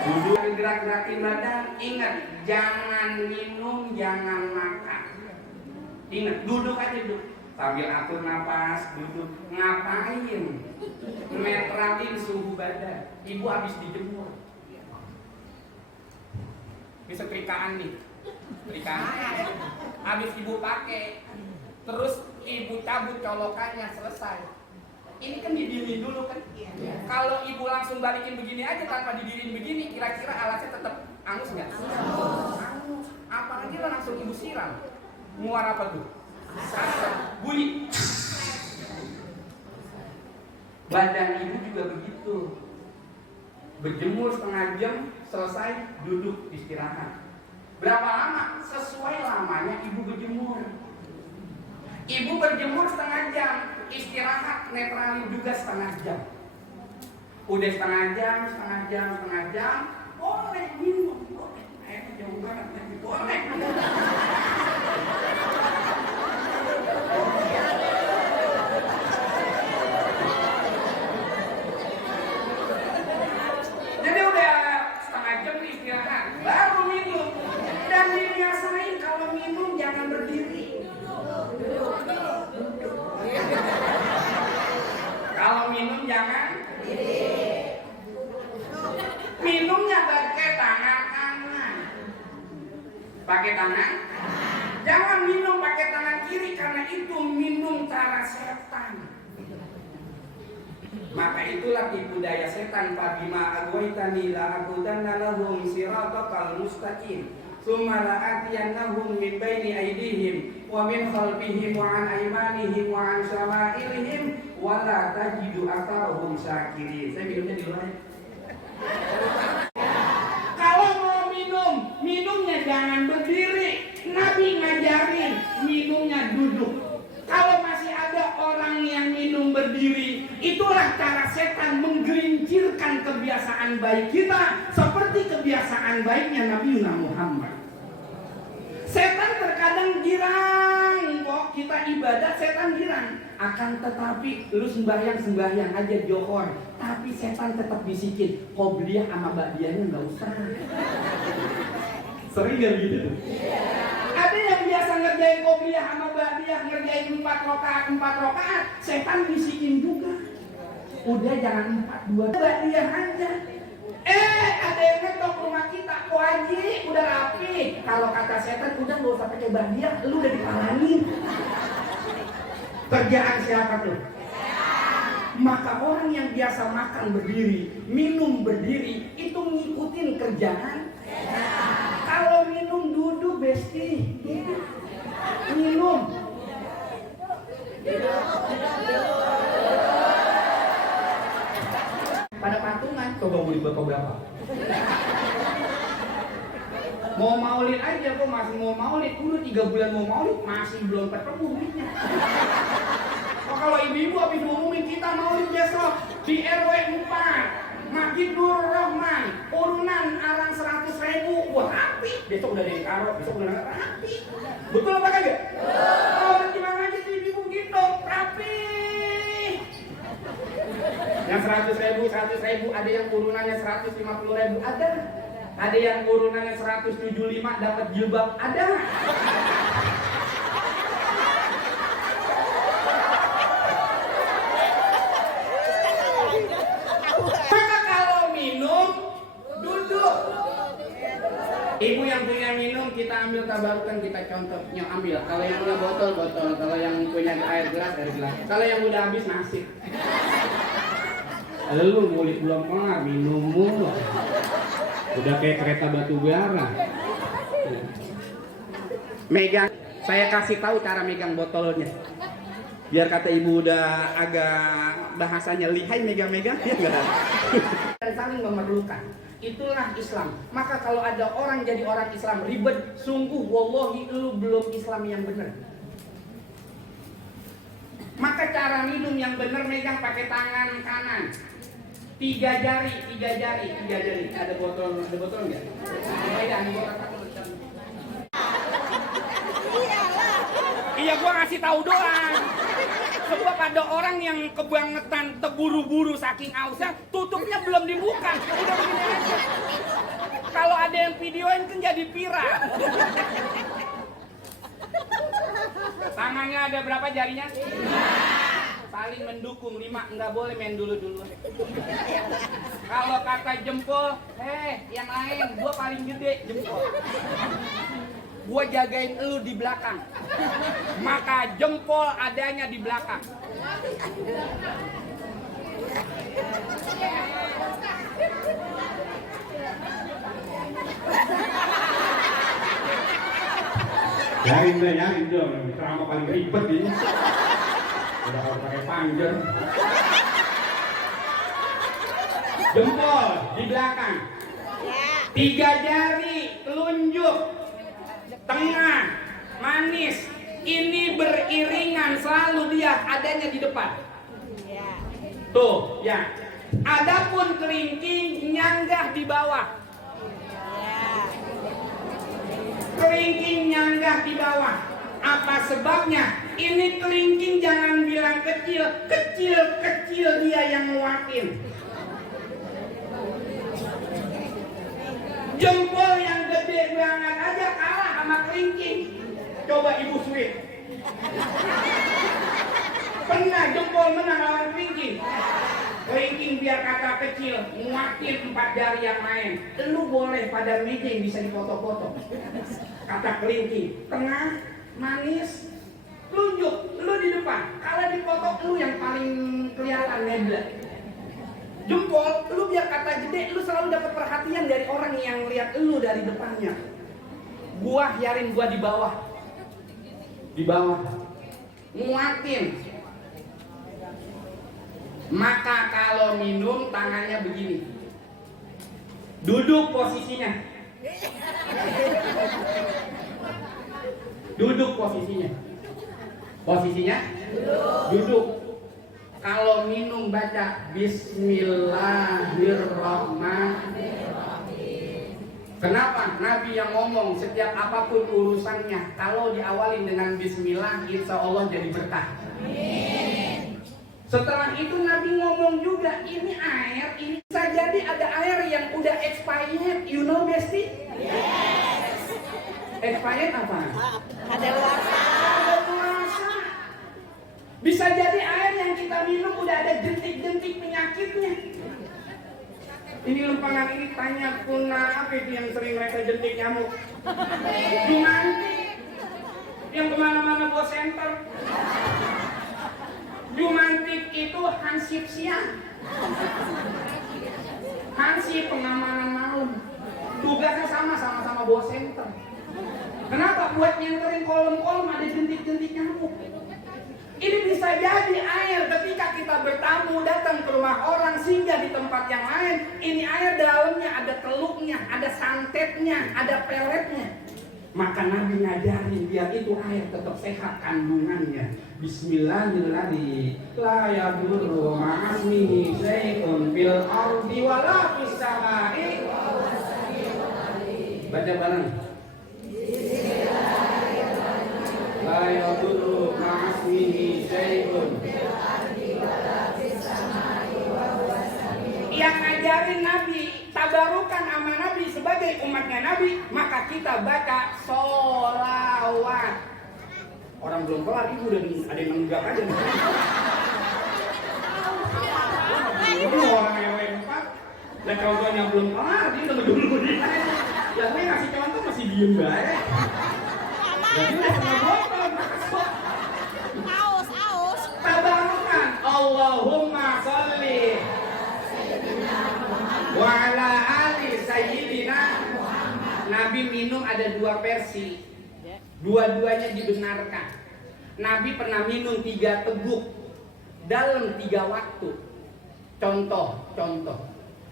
Duduk, gerak-gerakin badan. Ingat, jangan minum, jangan makan. Ingat, duduk aja duduk. Sambil atur napas, duduk. Ngapain? Netralin suhu badan. Ibu habis dijemur. Bisa trikaan nih. Trikaan. Habis ibu pakai. Terus ibu cabut colokannya, selesai. Ini kan didiemin dulu kan? Kalau ibu langsung balikin begini aja tanpa didiemin begini, kira-kira alasnya tetap angus nggak? Angus. Apalagi lo langsung ibu siram. Muar apa tuh? Bunyi. Badan ibu juga begitu. Berjemur setengah jam, selesai, duduk istirahat. Berapa lama? Sesuai lamanya ibu berjemur. Ibu berjemur setengah jam, istirahat netralin juga setengah jam. Udah setengah jam, boleh minum, boleh. Jauh banget, boleh. Jadi udah setengah jam istirahat, baru minum. Dan dibiasain kalau minum jangan pakai tangan. Jangan minum pakai tangan kiri karena itu minum cara setan. Maka itulah tipu daya setan. Fabima aghwaytani la aqudanna lahum siratal mustaqim. Tsumma la'atiyannahum min baini aydihim wa min khalfihim wa an aymanihim wa an syama'ilihim wa la tajidu aktsarahum syakirin. Saya minumnya di luar. Kalau mau minum, minumnya jangan berdiri. Nabi ngajarin minumnya duduk. Kalau masih ada orang yang minum berdiri, itulah cara setan menggelincirkan kebiasaan baik kita seperti kebiasaan baiknya Nabi Muhammad. Setan terkadang girang, kok kita ibadah setan girang. Akan tetapi lu sembahyang aja johor, tapi setan tetap bisikin, qobliyah sama ba'diyahnya nggak usah. Sering gak gitu? Ada yang biasa ngerjain qobliyah sama ba'diyah, ngerjain 4 rakaat, setan bisikin juga. Udah jangan 4, 2 ba'diyah aja. Ada yang ngetok rumah kita, kok Haji udah rapi. Kalau kata setan udah gak usah pakai ba'diyah, lu udah dipalanin. Kerjaan siapa tuh? Maka orang yang biasa makan berdiri, minum berdiri, itu ngikutin kerjaan. Kalau minum duduk besti, duduk. Minum. Pada patungan, coba murid bapak berapa? Mau maulid aja kok masih mau maulid, udah 3 bulan mau maulid masih belum ketemu duitnya. Kalau ibu-ibu habis ngumumin kita maulid besok di RW 4 Masjid Nur Rahman, urunan arang 100.000, wah rapi. Besok udah dari karo, besok udah rapi. Betul apa kagak? Oh, gimana aja sih ibu gitu, rapi. Yang 100.000, ada yang urunannya 150.000, ada. Ada yang urunannya 175 dapat jilbab, ada. Maka kalau minum, duduk. Ibu yang punya minum, kita ambil tabarukan, kita contohnya ambil. Kalau yang punya botol, kalau yang punya air gelas. Kalau yang udah habis nasi. Lu mulut belum kelar, minum mulu. Udah kayak kereta batu bara. Megang, saya kasih tahu cara megang botolnya. Biar kata ibu udah agak bahasanya lihai megang-megang, ya enggak? Dan saling memerlukan. Itulah Islam. Maka kalau ada orang jadi orang Islam ribet, sungguh wallahi lu belum Islam yang benar. Maka cara minum yang benar megang pakai tangan kanan. 3 jari. Ada botol enggak? Iya, gua ngasih tahu doang. Sebab ada orang yang kebangetan terburu-buru saking ausnya, tutupnya belum dibuka. Udah begini aja. Kalau ada yang videoin kan jadi viral. Tangannya ada berapa jarinya? Saling mendukung 5, nggak boleh main dulu. Kalau kata jempol, yang lain, gua paling gede jempol. Gua jagain elu di belakang. Maka jempol adanya di belakang. Nyarin dong, ceramah paling ribet ini. Udah kalau pakai panjer. Jempol di belakang. 3 jari telunjuk. Tengah, manis. Ini beriringan, selalu dia adanya di depan. Tuh, ya. Adapun kelingking nyanggah di bawah. Kelingking nyanggah di bawah. Apa sebabnya? Ini kelingking jangan bilang kecil dia yang nguatin. Jempol yang gede banget aja kalah sama kelingking. Coba ibu sweet. Pernah jempol menang lawan kelingking? Kelingking biar kata kecil, nguatin 4 jari yang lain. Lu boleh pada meeting bisa dipoto-foto. kata kelinci, tengah, manis, telunjuk, lu di depan. Kalau dipoto lu yang paling kelihatan nebla. Jempol, lu biar kata gede, lu selalu dapat perhatian dari orang yang lihat lu dari depannya. Gua hiarin gua di bawah. Di bawah. Nguatin. Maka kalau minum tangannya begini. Duduk posisinya. Duduk posisinya. Posisinya? Duduk. Kalau minum baca Bismillahirrahmanirrahim. Kenapa? Nabi yang ngomong setiap apapun urusannya, kalau diawalin dengan Bismillah, insya Allah jadi berkah. Setelah itu Nabi ngomong juga, ini air, ini bisa jadi ada air yang udah expired, you know Besti? Yes. Expired apa? Kadaluarsa. Bisa jadi air yang kita minum udah ada jentik-jentik penyakitnya. Ini lempangan ini tanya punah apa itu yang sering mereka jentik nyamuk? Jumanti. Yang kemana-mana bawa senter. Jumantik itu hansip siang. Hansip pengamanan malam. Tugasnya sama-sama bawa senter. Kenapa? Buat nyenterin kolom-kolom ada jentik-jentik nyamuk. Ini bisa jadi air ketika kita bertamu datang ke rumah orang singgah di tempat yang lain. Ini air dalamnya ada teluknya, ada santetnya, ada peletnya. Maka Nabi ngajarin biar itu air tetap sehat kandungannya. Bismillahirrahmanirrahim. La yadurru ma'asmihi syai'un fil ardi wala fis samai. Baca bareng. La yadurru ma'asmihi syai'un. Yang ngajarin Nabi, tabarukan sama Nabi sebagai umatnya Nabi, maka kita baca sholawat. Orang belum kelar, ibu udah ada yang nenggak aja. Itu orang yang 4. Dan contohnya belum kelar, dia udah dulu dia. Ya saya ngasih contoh masih diem baik. Jadi udah kena botol. Aus. Tabarukan Allahumma sholli wa ala ali sayyidina. Nabi minum ada 2 versi. Dua-duanya dibenarkan. Nabi pernah minum 3 teguk dalam 3 waktu. Contoh.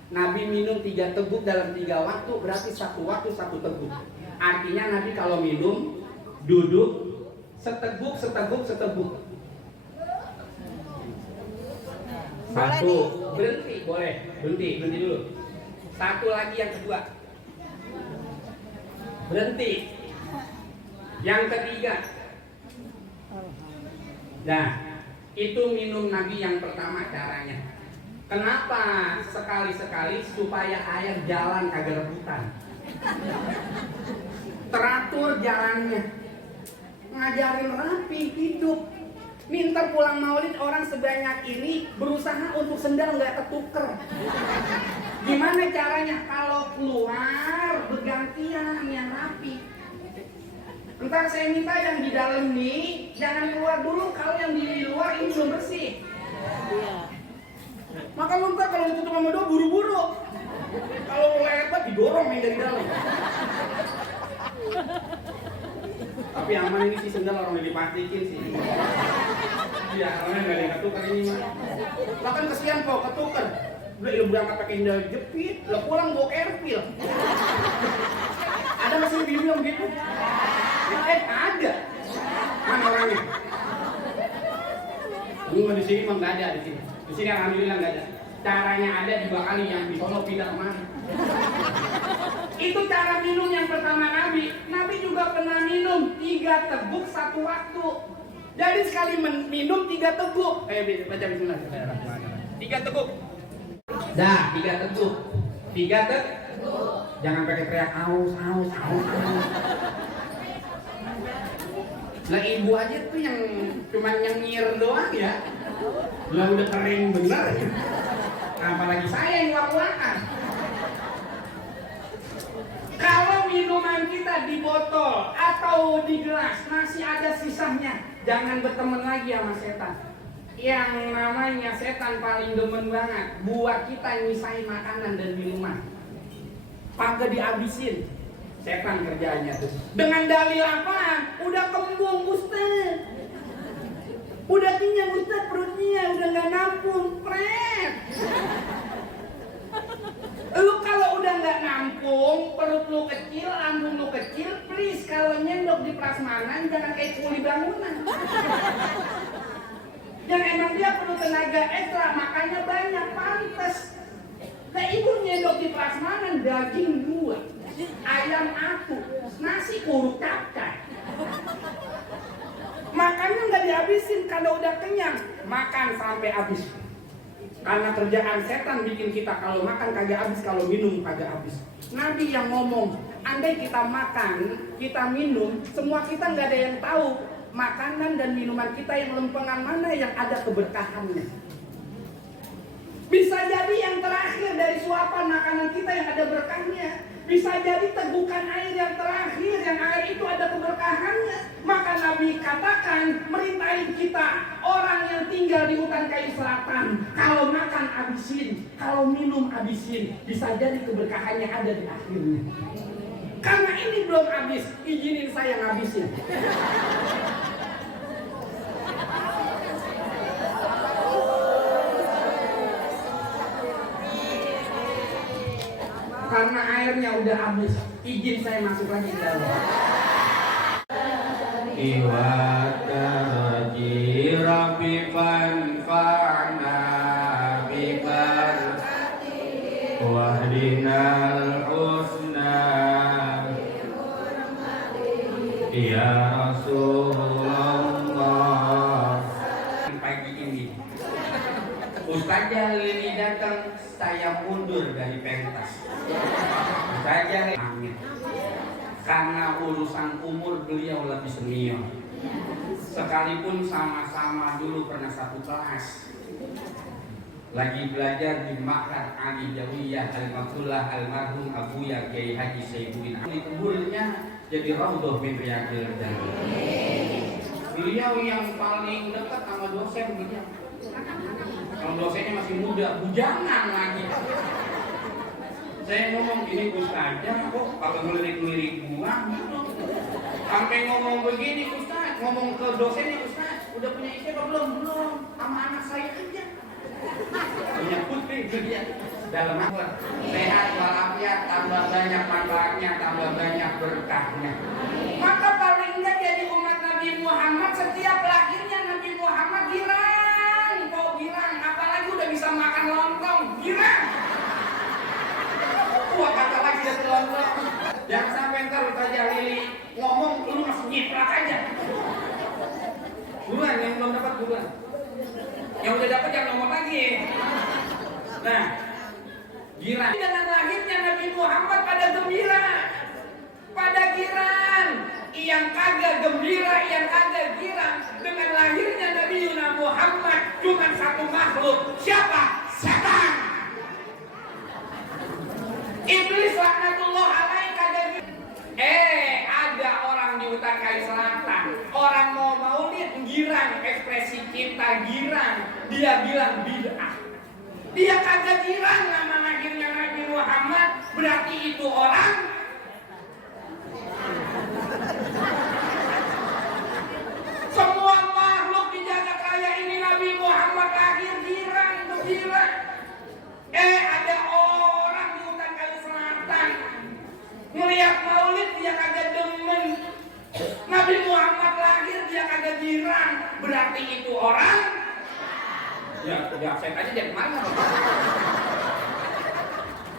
Nabi minum 3 teguk dalam 3 waktu, berarti 1 waktu 1 teguk. Artinya Nabi kalau minum duduk seteguk. 1 berhenti, boleh berhenti dulu. 1 lagi yang kedua berhenti. Yang ketiga. Nah, itu minum Nabi yang pertama caranya. Kenapa sekali-sekali supaya air jalan kagak rebutan. Teratur jalannya. Ngajarin rapi hidup. Minta pulang maulid orang sebanyak ini berusaha untuk sendal nggak ketuker. Gimana caranya? Kalau keluar bergantian yang rapi. Ntar saya minta yang di dalam nih jangan keluar dulu kalau yang di luar ini belum bersih. Maka lu ntar kalau ditutup sama doa buru-buru. Kalau lebat didorong yang dari dalam. Tapi aman ini sih sendal orang dipastikin sih. Iya, karena nggak ada yang ketukar ini mah. Lah kan kesian kok ketukar. Udah lu berangkat pakai sendal jepit, lo pulang bawa kerpil. Ada mesin bimbing gitu? Ada. Mana orangnya? Enggak di sini mah nggak ada di sini. Di sini alhamdulillah nggak ada. Caranya ada di Bakali yang di Solo pindah kemana? Itu cara minum yang pertama Nabi. Nabi juga pernah minum 3 teguk 1 waktu. Jadi sekali minum 3 teguk. Baca bismillah. 3 teguk. Dah, 3 teguk. 3 teguk. Jangan pakai teriak aus. Nah ibu aja tuh yang cuma nyengir doang ya. Lah udah kering bener. Apalagi saya yang wak-wakan. Kalau minum minuman kita di botol atau di gelas masih ada sisanya, jangan berteman lagi sama setan. Yang namanya setan paling demen banget buat kita nyisain makanan dan minuman, kagak dihabisin. Setan kerjanya tuh dengan dalil apa? Udah kembung Ustaz, udah kenyang Ustaz, perutnya udah gak nampung, pret. Lu kalau udah nggak nampung, perut lu kecil, lambung lu kecil, please kalau nyendok di prasmanan jangan kayak kuli bangunan. Yang emang dia perlu tenaga ekstra, makanya banyak, pantes. Nah ibu nyendok di prasmanan daging 2, ayam 1, nasi kuruk kakak. Makannya nggak dihabisin, kalau udah kenyang makan sampai habis. Karena kerjaan setan bikin kita kalau makan kagak habis, kalau minum kagak habis. Nabi yang ngomong, andai kita makan, kita minum, semua kita nggak ada yang tahu makanan dan minuman kita yang lempengan mana yang ada keberkahannya. Bisa jadi yang terakhir dari suapan makanan kita yang ada berkahnya. Bisa jadi tegukan air yang terakhir, yang air itu ada keberkahannya. Maka Nabi katakan, merintahin kita, orang yang tinggal di hutan kayu selatan, kalau makan habisin, kalau minum habisin, bisa jadi keberkahannya ada di akhirnya. Karena ini belum habis, izinin saya ngabisin. Karena airnya udah habis, izin saya masuk lagi ke dalam. Iwataraji Rabbi fanfa'na bibarakati wahdinal husna ya Rasulullah. Pagi ini Ustazah Lili datang, saya mundur dari pentas. Ustazah Amin. Karena urusan umur beliau lebih senior. Sekalipun sama-sama dulu pernah satu kelas, lagi belajar di Ma'had Ali Jawiyah Al-Maftullah Almarhum Abuya Kiai Haji Saifuddin. Di kuburnya jadi raudhah min riyadil jannah. Beliau yang paling dekat sama dosen beliau. Kalau dosennya masih muda, bujangan lagi. Saya ngomong ini Ustazah kok kalau ngelirik-ngelirik gua sampai ngomong begini Ustaz, ngomong ke dosennya, Ustaz udah punya istri apa belum? Belum, sama anak saya aja. Punya putri itu dia. Dalam apa? Sehat walafiat, tambah banyak manfaatnya, tambah banyak berkahnya. Maka paling enggak jadi umat Nabi Muhammad, setiap lahirnya Nabi Muhammad girang, kok girang, apalagi udah bisa makan lontong, girang. Wah kata lagi dari lontong. Jangan sampai ntar Ustazah Lili ngomong lu masih nyiplak aja. Buruan yang belum dapat buruan. Yang udah dapat jangan ngomong lagi. Nah, girang. Dengan lahirnya Nabi Muhammad pada gembira, pada girang. Yang kagak gembira, yang kagak girang dengan lahirnya Nabi Muhammad cuma satu makhluk. Siapa? Setan. Iblis laknatullah alaih kagak. Ada orang di hutan kayu selatan, orang mau maulid girang, ekspresi cinta girang, dia bilang bid'ah. Dia kagak girang nama lahirnya Nabi Muhammad, berarti itu orang semua makhluk di jagat raya ini Nabi Muhammad lahir girang, gembira. Ada orang di hutan kayu selatan melihat maulid dia kagak demen, Nabi Muhammad lahir dia kagak girang, berarti itu orang ya saya tanya dari mana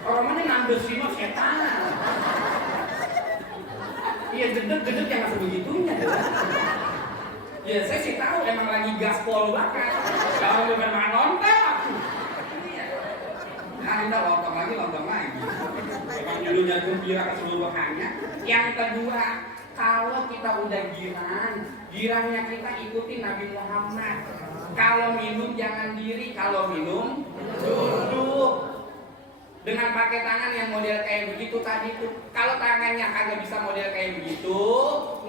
orang mana nandesin setan. Iya gedeg yang nggak sebegitunya. Ya saya sih tahu emang lagi gaspol banget, kalau bukan makan nonton. Nah, kita lontong lagi. Emang judulnya gembira keseluruhannya. Yang kedua, kalau kita udah girangnya kita ikuti Nabi Muhammad. Kalau minum jangan diri, kalau minum duduk. dengan pakai tangan yang model kayak begitu tadi tuh. Kalau tangannya kagak bisa model kayak begitu,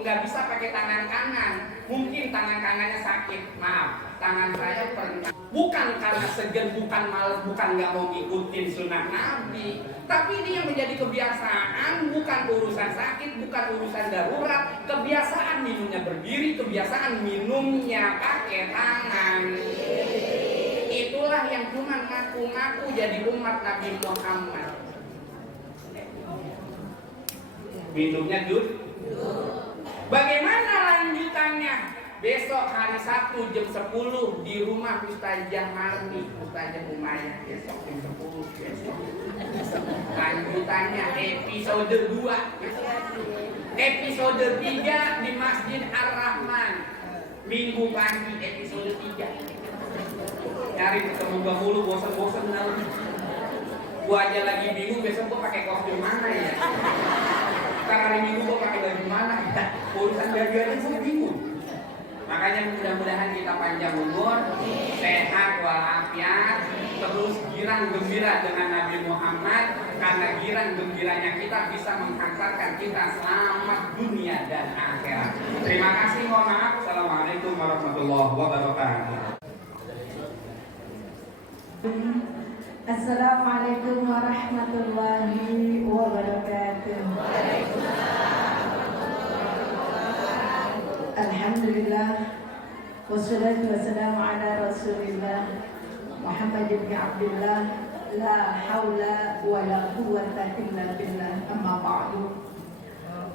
nggak bisa pakai tangan kanan. Mungkin tangan kanannya sakit, maaf. Tangan saya pernah, bukan karena segan, bukan males, bukan nggak mau ngikutin sunnah Nabi, tapi ini yang menjadi kebiasaan, bukan urusan sakit, bukan urusan darurat. Kebiasaan minumnya berdiri, kebiasaan minumnya pakai tangan. Itulah yang cuma ngaku-ngaku jadi umat Nabi Muhammad. Minumnya Bagaimana lanjutannya? Besok hari Sabtu jam 10 di rumah Ustazah Marni, Ustazah Umayyah, besok jam 10 besok. Lanjutannya episode 2. Episode 3 di Masjid Ar-Rahman. Minggu pagi episode 3. Cari ketemu gua mulu, bosan-bosan nanti. Gua aja lagi bingung besok gua pakai kostum mana ya. Sekarang hari Minggu gua pakai baju mana ya. Urusan baju-baju gua bingung. Makanya mudah-mudahan kita panjang umur, sehat walafiat, terus girang gembira dengan Nabi Muhammad, karena girang gembiranya kita bisa menghantarkan kita selamat dunia dan akhirat. Terima kasih, mohon maaf. Assalamualaikum warahmatullahi wabarakatuh. Assalamualaikum warahmatullahi wabarakatuh. Alhamdulillah, wassalatu wassalamu ala rasulillah Muhammad ibn Abdullah, la hawla wa la quwwata illa billah, amma ba'du.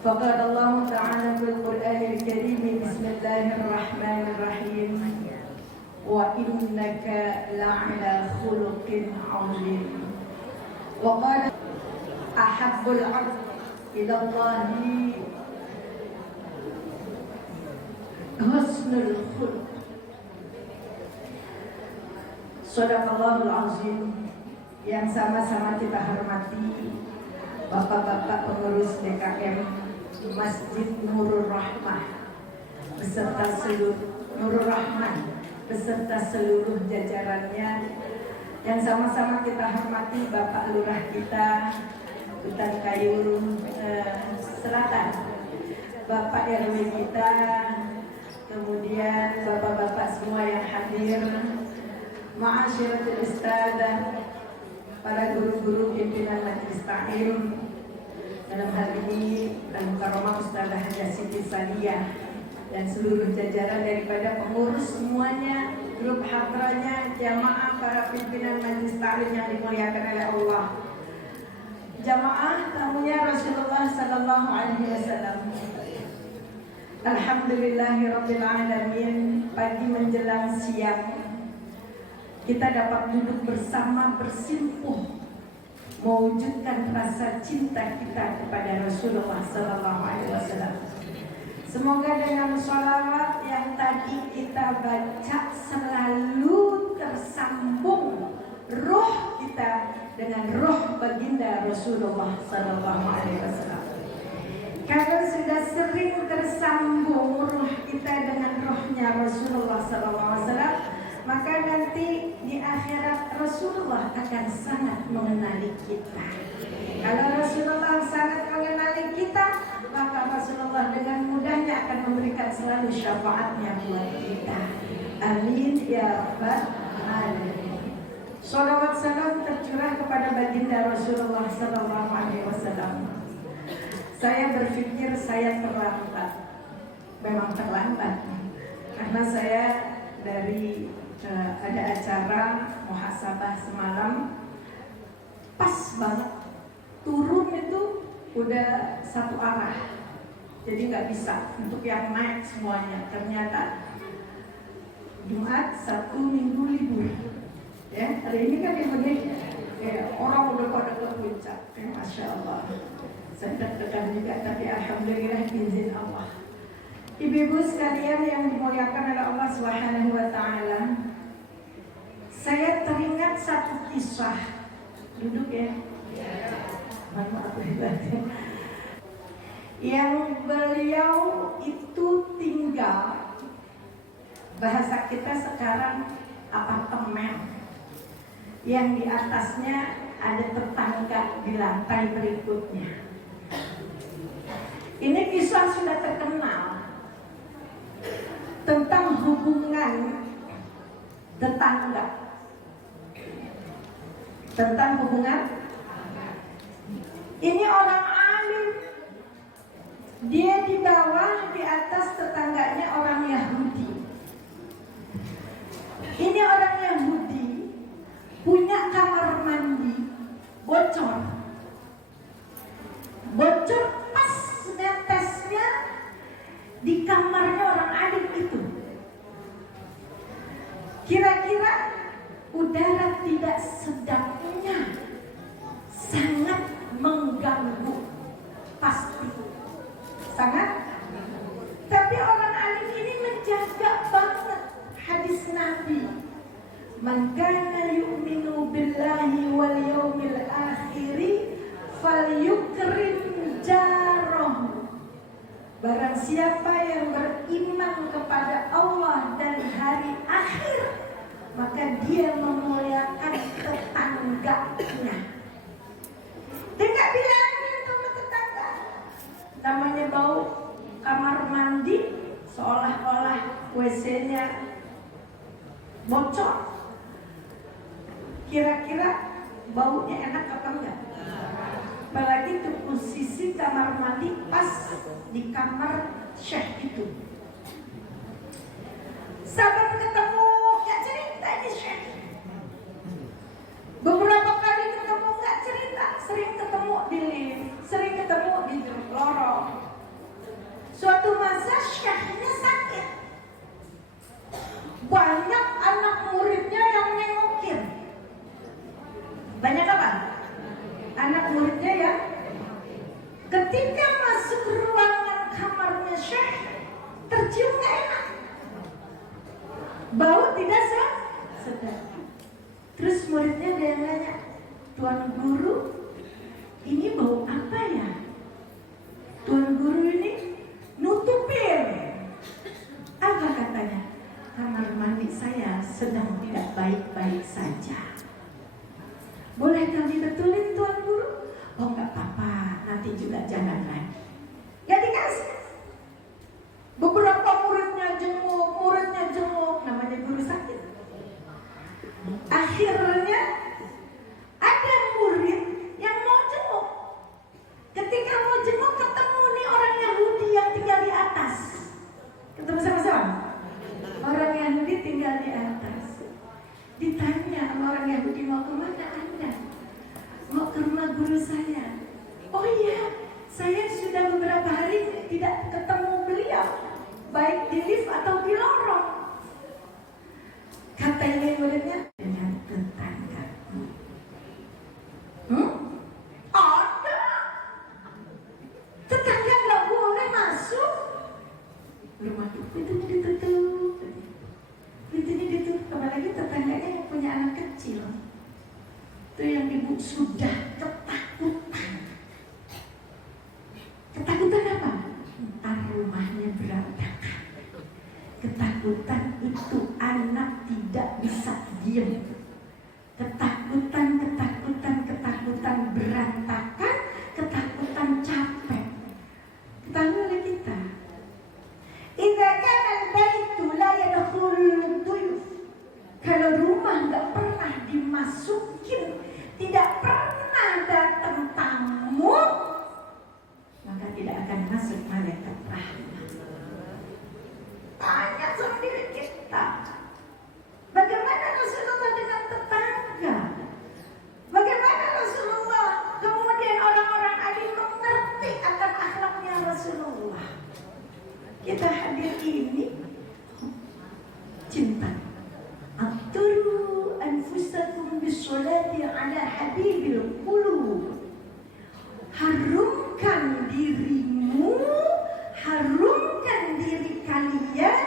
Faqala Allah ta'ala fil Qur'anil Karim, bismillahirrahmanirrahim, wa innaka la'ala khuluqin 'azim. Wa qala ahabbul 'abd ila Allahi husnul khuluq. Shadaqallahul azim. Yang sama-sama kita hormati Bapak-bapak pengurus DKM Masjid Nurul Rahmah beserta seluruh Nurul Rahman beserta seluruh jajarannya. Yang sama-sama kita hormati Bapak Lurah kita Hutan Kayu Selatan, Bapak RW kita, kemudian bapak-bapak semua yang hadir, ma'asyiratul ustadzah, para guru-guru pimpinan majelis taklim, dalam hal ini Al-Mukarramah Ustadzah Hajah Siti Saniyah dan seluruh jajaran daripada pengurus semuanya, grup hadranya, jamaah, para pimpinan majelis taklim yang dimuliakan oleh Allah, jamaah tamunya Rasulullah Sallallahu Alaihi Wasallam. Alhamdulillahirrabbilalamin. Pagi menjelang siang kita dapat duduk bersama bersimpuh mewujudkan rasa cinta kita kepada Rasulullah Sallallahu Alaihi Wasallam. Semoga dengan sholawat yang tadi kita baca selalu tersambung ruh kita dengan ruh baginda Rasulullah Sallallahu Alaihi Wasallam. Kalau sudah sering tersambung ruh kita dengan rohnya Rasulullah SAW, maka nanti di akhirat Rasulullah akan sangat mengenali kita. Kalau Rasulullah sangat mengenali kita, maka Rasulullah dengan mudahnya akan memberikan selalu syafaatnya buat kita. Amin ya rabbal alamin. Shalawat salam tercurah kepada baginda Rasulullah SAW. Saya berpikir saya terlambat, memang terlambat, karena saya dari ada acara muhasabah semalam, pas banget turun itu udah satu arah, jadi nggak bisa untuk yang naik semuanya. Ternyata Jumat, Sabtu, Minggu libur, ya hari ini kan yang begini, ya, orang udah pada ke puncak, ya, Masya Allah. Saya deg-degan juga, tapi alhamdulillah izin Allah. Ibu-ibu sekalian yang dimuliakan oleh Allah Subhanahu wa taala, saya teringat satu kisah. Duduk ya. Yang beliau itu tinggal, bahasa kita sekarang apartemen, yang di atasnya ada tetangga di lantai berikutnya. Ini kisah sudah terkenal tentang hubungan tetangga. Tentang hubungan. Ini orang alim. Dia di bawah, di atas tetangganya orang Yahudi. Ini orang Yahudi punya kamar mandi bocor. Bocor pas netesnya di kamarnya orang alim itu. Kira-kira udara tidak sedapnya sangat mengganggu, pasti sangat. Tapi orang alim ini menjaga banget hadis Nabi, man kana yu'minu billahi wal yawmil akhiri falyukrim jarahu. Barang siapa yang beriman kepada Allah dan hari akhir, maka dia memuliakan tetangganya. Dia nggak bilangin sama tetangga. Namanya bau kamar mandi, seolah-olah WC-nya bocor. Kira-kira baunya enak apa enggak? Apalagi itu posisi kamar mandi pas di kamar Syekh itu. Sahabat ketemu, gak cerita di Syekh. Beberapa kali ketemu gak cerita, sering ketemu di lift, sering ketemu di lorong. Suatu masa Syekhnya sakit. Banyak anak muridnya yang nengokin. Banyak apa? Anak muridnya ya. Ketika masuk ruangan kamarnya Syekh, tercium gak enak. Bau tidak sedap. Terus muridnya ada yang nanya, Tuan Guru, ini bau apa ya? Tuan Guru ini nutupin. Apa katanya? Kamar mandi saya sedang tidak baik-baik saja. Boleh kami betulin Tuan Guru? Oh nggak apa-apa, nanti juga jangan lagi. Ya dikasih. Beberapa muridnya jenguk, namanya guru sakit. Akhirnya ada murid yang mau jenguk. Ketika mau jenguk ketemu nih orang Yahudi yang tinggal di atas. Ketemu sama-sama. Orang Yahudi tinggal di atas. Ditanya sama orang Yahudi, mau kemana Anda? Mau ke rumah guru saya. Oh iya, saya sudah beberapa hari tidak ketemu beliau, baik di lift atau di lorong. Kata ini muridnya, dengan tetanggaku. Ada. Tetangga nggak boleh masuk. Rumah pintunya ditutup. Pintunya ditutup. Apalagi tetangganya yang punya anak kecil. Itu yang ibu sudah ketakutan. Ketakutan apa? Entar rumahnya berantakan. Ketakutan itu anak tidak bisa diam. Ketakutan berantakan, ketakutan capek. Ketahuan oleh kita. Idza kana al-baitu la yadkhulul duyuf. Kalau rumah nggak pernah dimasukin, tidak pernah datang tamu, maka tidak akan masuk malaikat rahmat. Tanya sama diri kita, bagaimana Rasulullah dengan tetangga? Bagaimana Rasulullah kemudian orang-orang alim mengerti akan akhlaknya Rasulullah? Kita hadir ini cinta. Aturu anfusakum bisolati ala habibil qulub. Harumkan dirimu, harumkan diri kalian,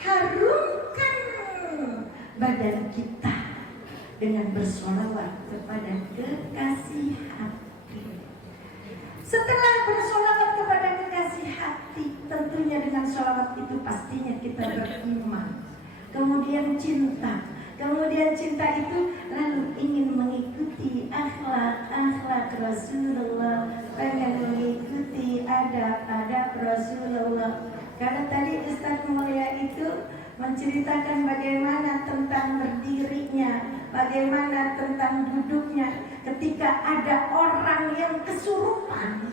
harumkan badan kita dengan bersolawat kepada kekasih hati. Setelah bersolawat kepada kekasih hati, tentunya dengan solawat itu pastinya kita beriman. Kemudian cinta. Kemudian cinta itu lalu ingin mengikuti akhlak Rasulullah, pengen mengikuti adab Rasulullah. Karena tadi Ustaz Mulia itu menceritakan bagaimana tentang berdirinya, bagaimana tentang duduknya ketika ada orang yang kesurupan.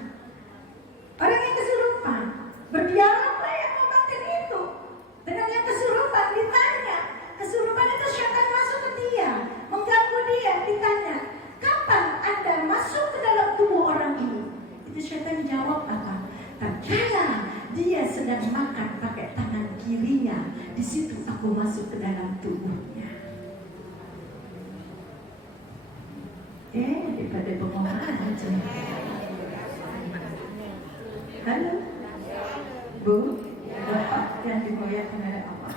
Orang yang kesurupan berdialoglah yang obatin itu dengan yang kesurupan. Ditanya, kesurupan itu syaitan masuk ke dia, mengganggu dia. Ditanya, kapan Anda masuk ke dalam tubuh orang ini? Itu syaitan jawab apa? Tatkala dia sedang makan pakai tangan kirinya, di situ aku masuk ke dalam tubuhnya. Daripada pengomongan aja. Halo, Bu, Bapak yang dimuliakan oleh Allah.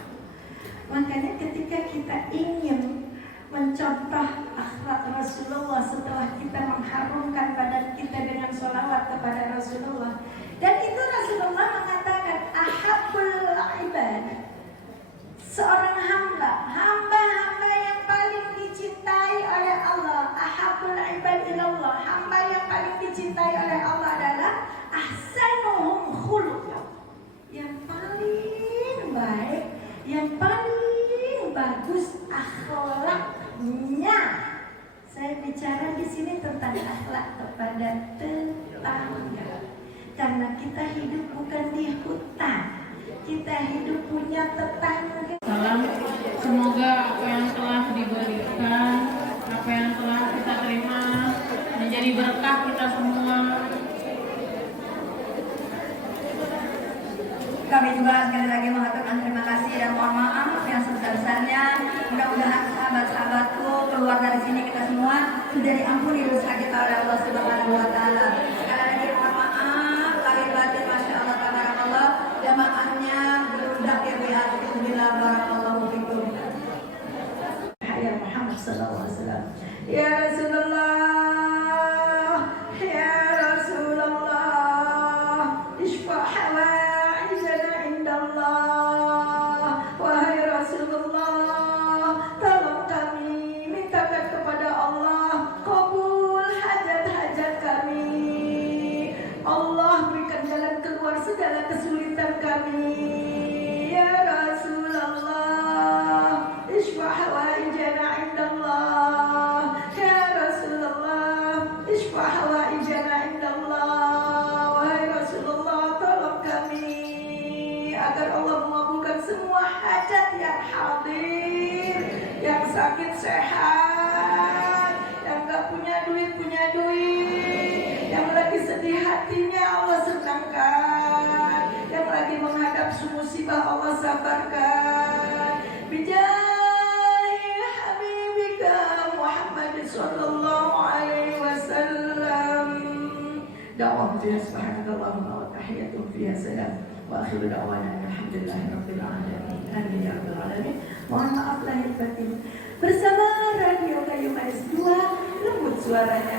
Makanya ketika kita ingin mencontoh akhlak Rasulullah setelah kita mengharumkan badan kita dengan sholawat kepada Rasulullah, dan itu Rasulullah mengatakan ahabbul ibad, seorang hamba yang paling dicintai oleh Allah, ahabbul ibad ilallah, hamba yang paling dicintai oleh Allah adalah ahsanuhum khuluqa, yang paling baik, yang paling bagus akhlaknya. Saya bicara di sini tentang akhlak kepada tetangga, karena kita hidup bukan di hutan, kita hidup punya tetangga. Salam, semoga apa yang telah diberikan, apa yang telah kita terima menjadi berkah kita semua. Kami juga sekali lagi mengaturkan terima kasih dan mohon maaf yang sebesar-besarnya. Mudah-mudahan sahabat-sahabatku keluar dari sini kita semua sudah diampuni dosa kita oleh Allah Subhanahu wa taala. Sekali lagi mohon maaf lahir batin, masya Allah tabarakallah. Jamaahnya berudak ya bihamdillah barakallahu fikum. Ya Muhammad sallallahu alaihi wasallam. Ya Rasulullah, ya Rasulullah, isfa hawaijana indallah. Wahai Rasulullah, tolong kami, mintakan kepada Allah kabul hajat-hajat kami. Allah berikan jalan keluar segala kesulitan kami. Ya Rasulullah, isfa hawaijana indallah. Ya Rasulullah, isfa hawaijana indallah. Wahai Rasulullah, tolong kami agar Allah mengabulkan semua hajat yang hadir, yang sakit sehat, yang gak punya duit, yang lagi sedih hatinya Allah senangkan, yang lagi menghadap musibah Allah sabarkan. Bijahi habibika Muhammad sallallahu alaihi wasallam. Da'wah fiha subhanakallahumma wa tahiyyatuhum fiha salam. Wa akhiru da'wana alhamdulillahi rabbil alamin. Amin ya rabbal alamin. Mohon maaf lahir batin. Bersama Radio Kayu Manis 2, lembut suaranya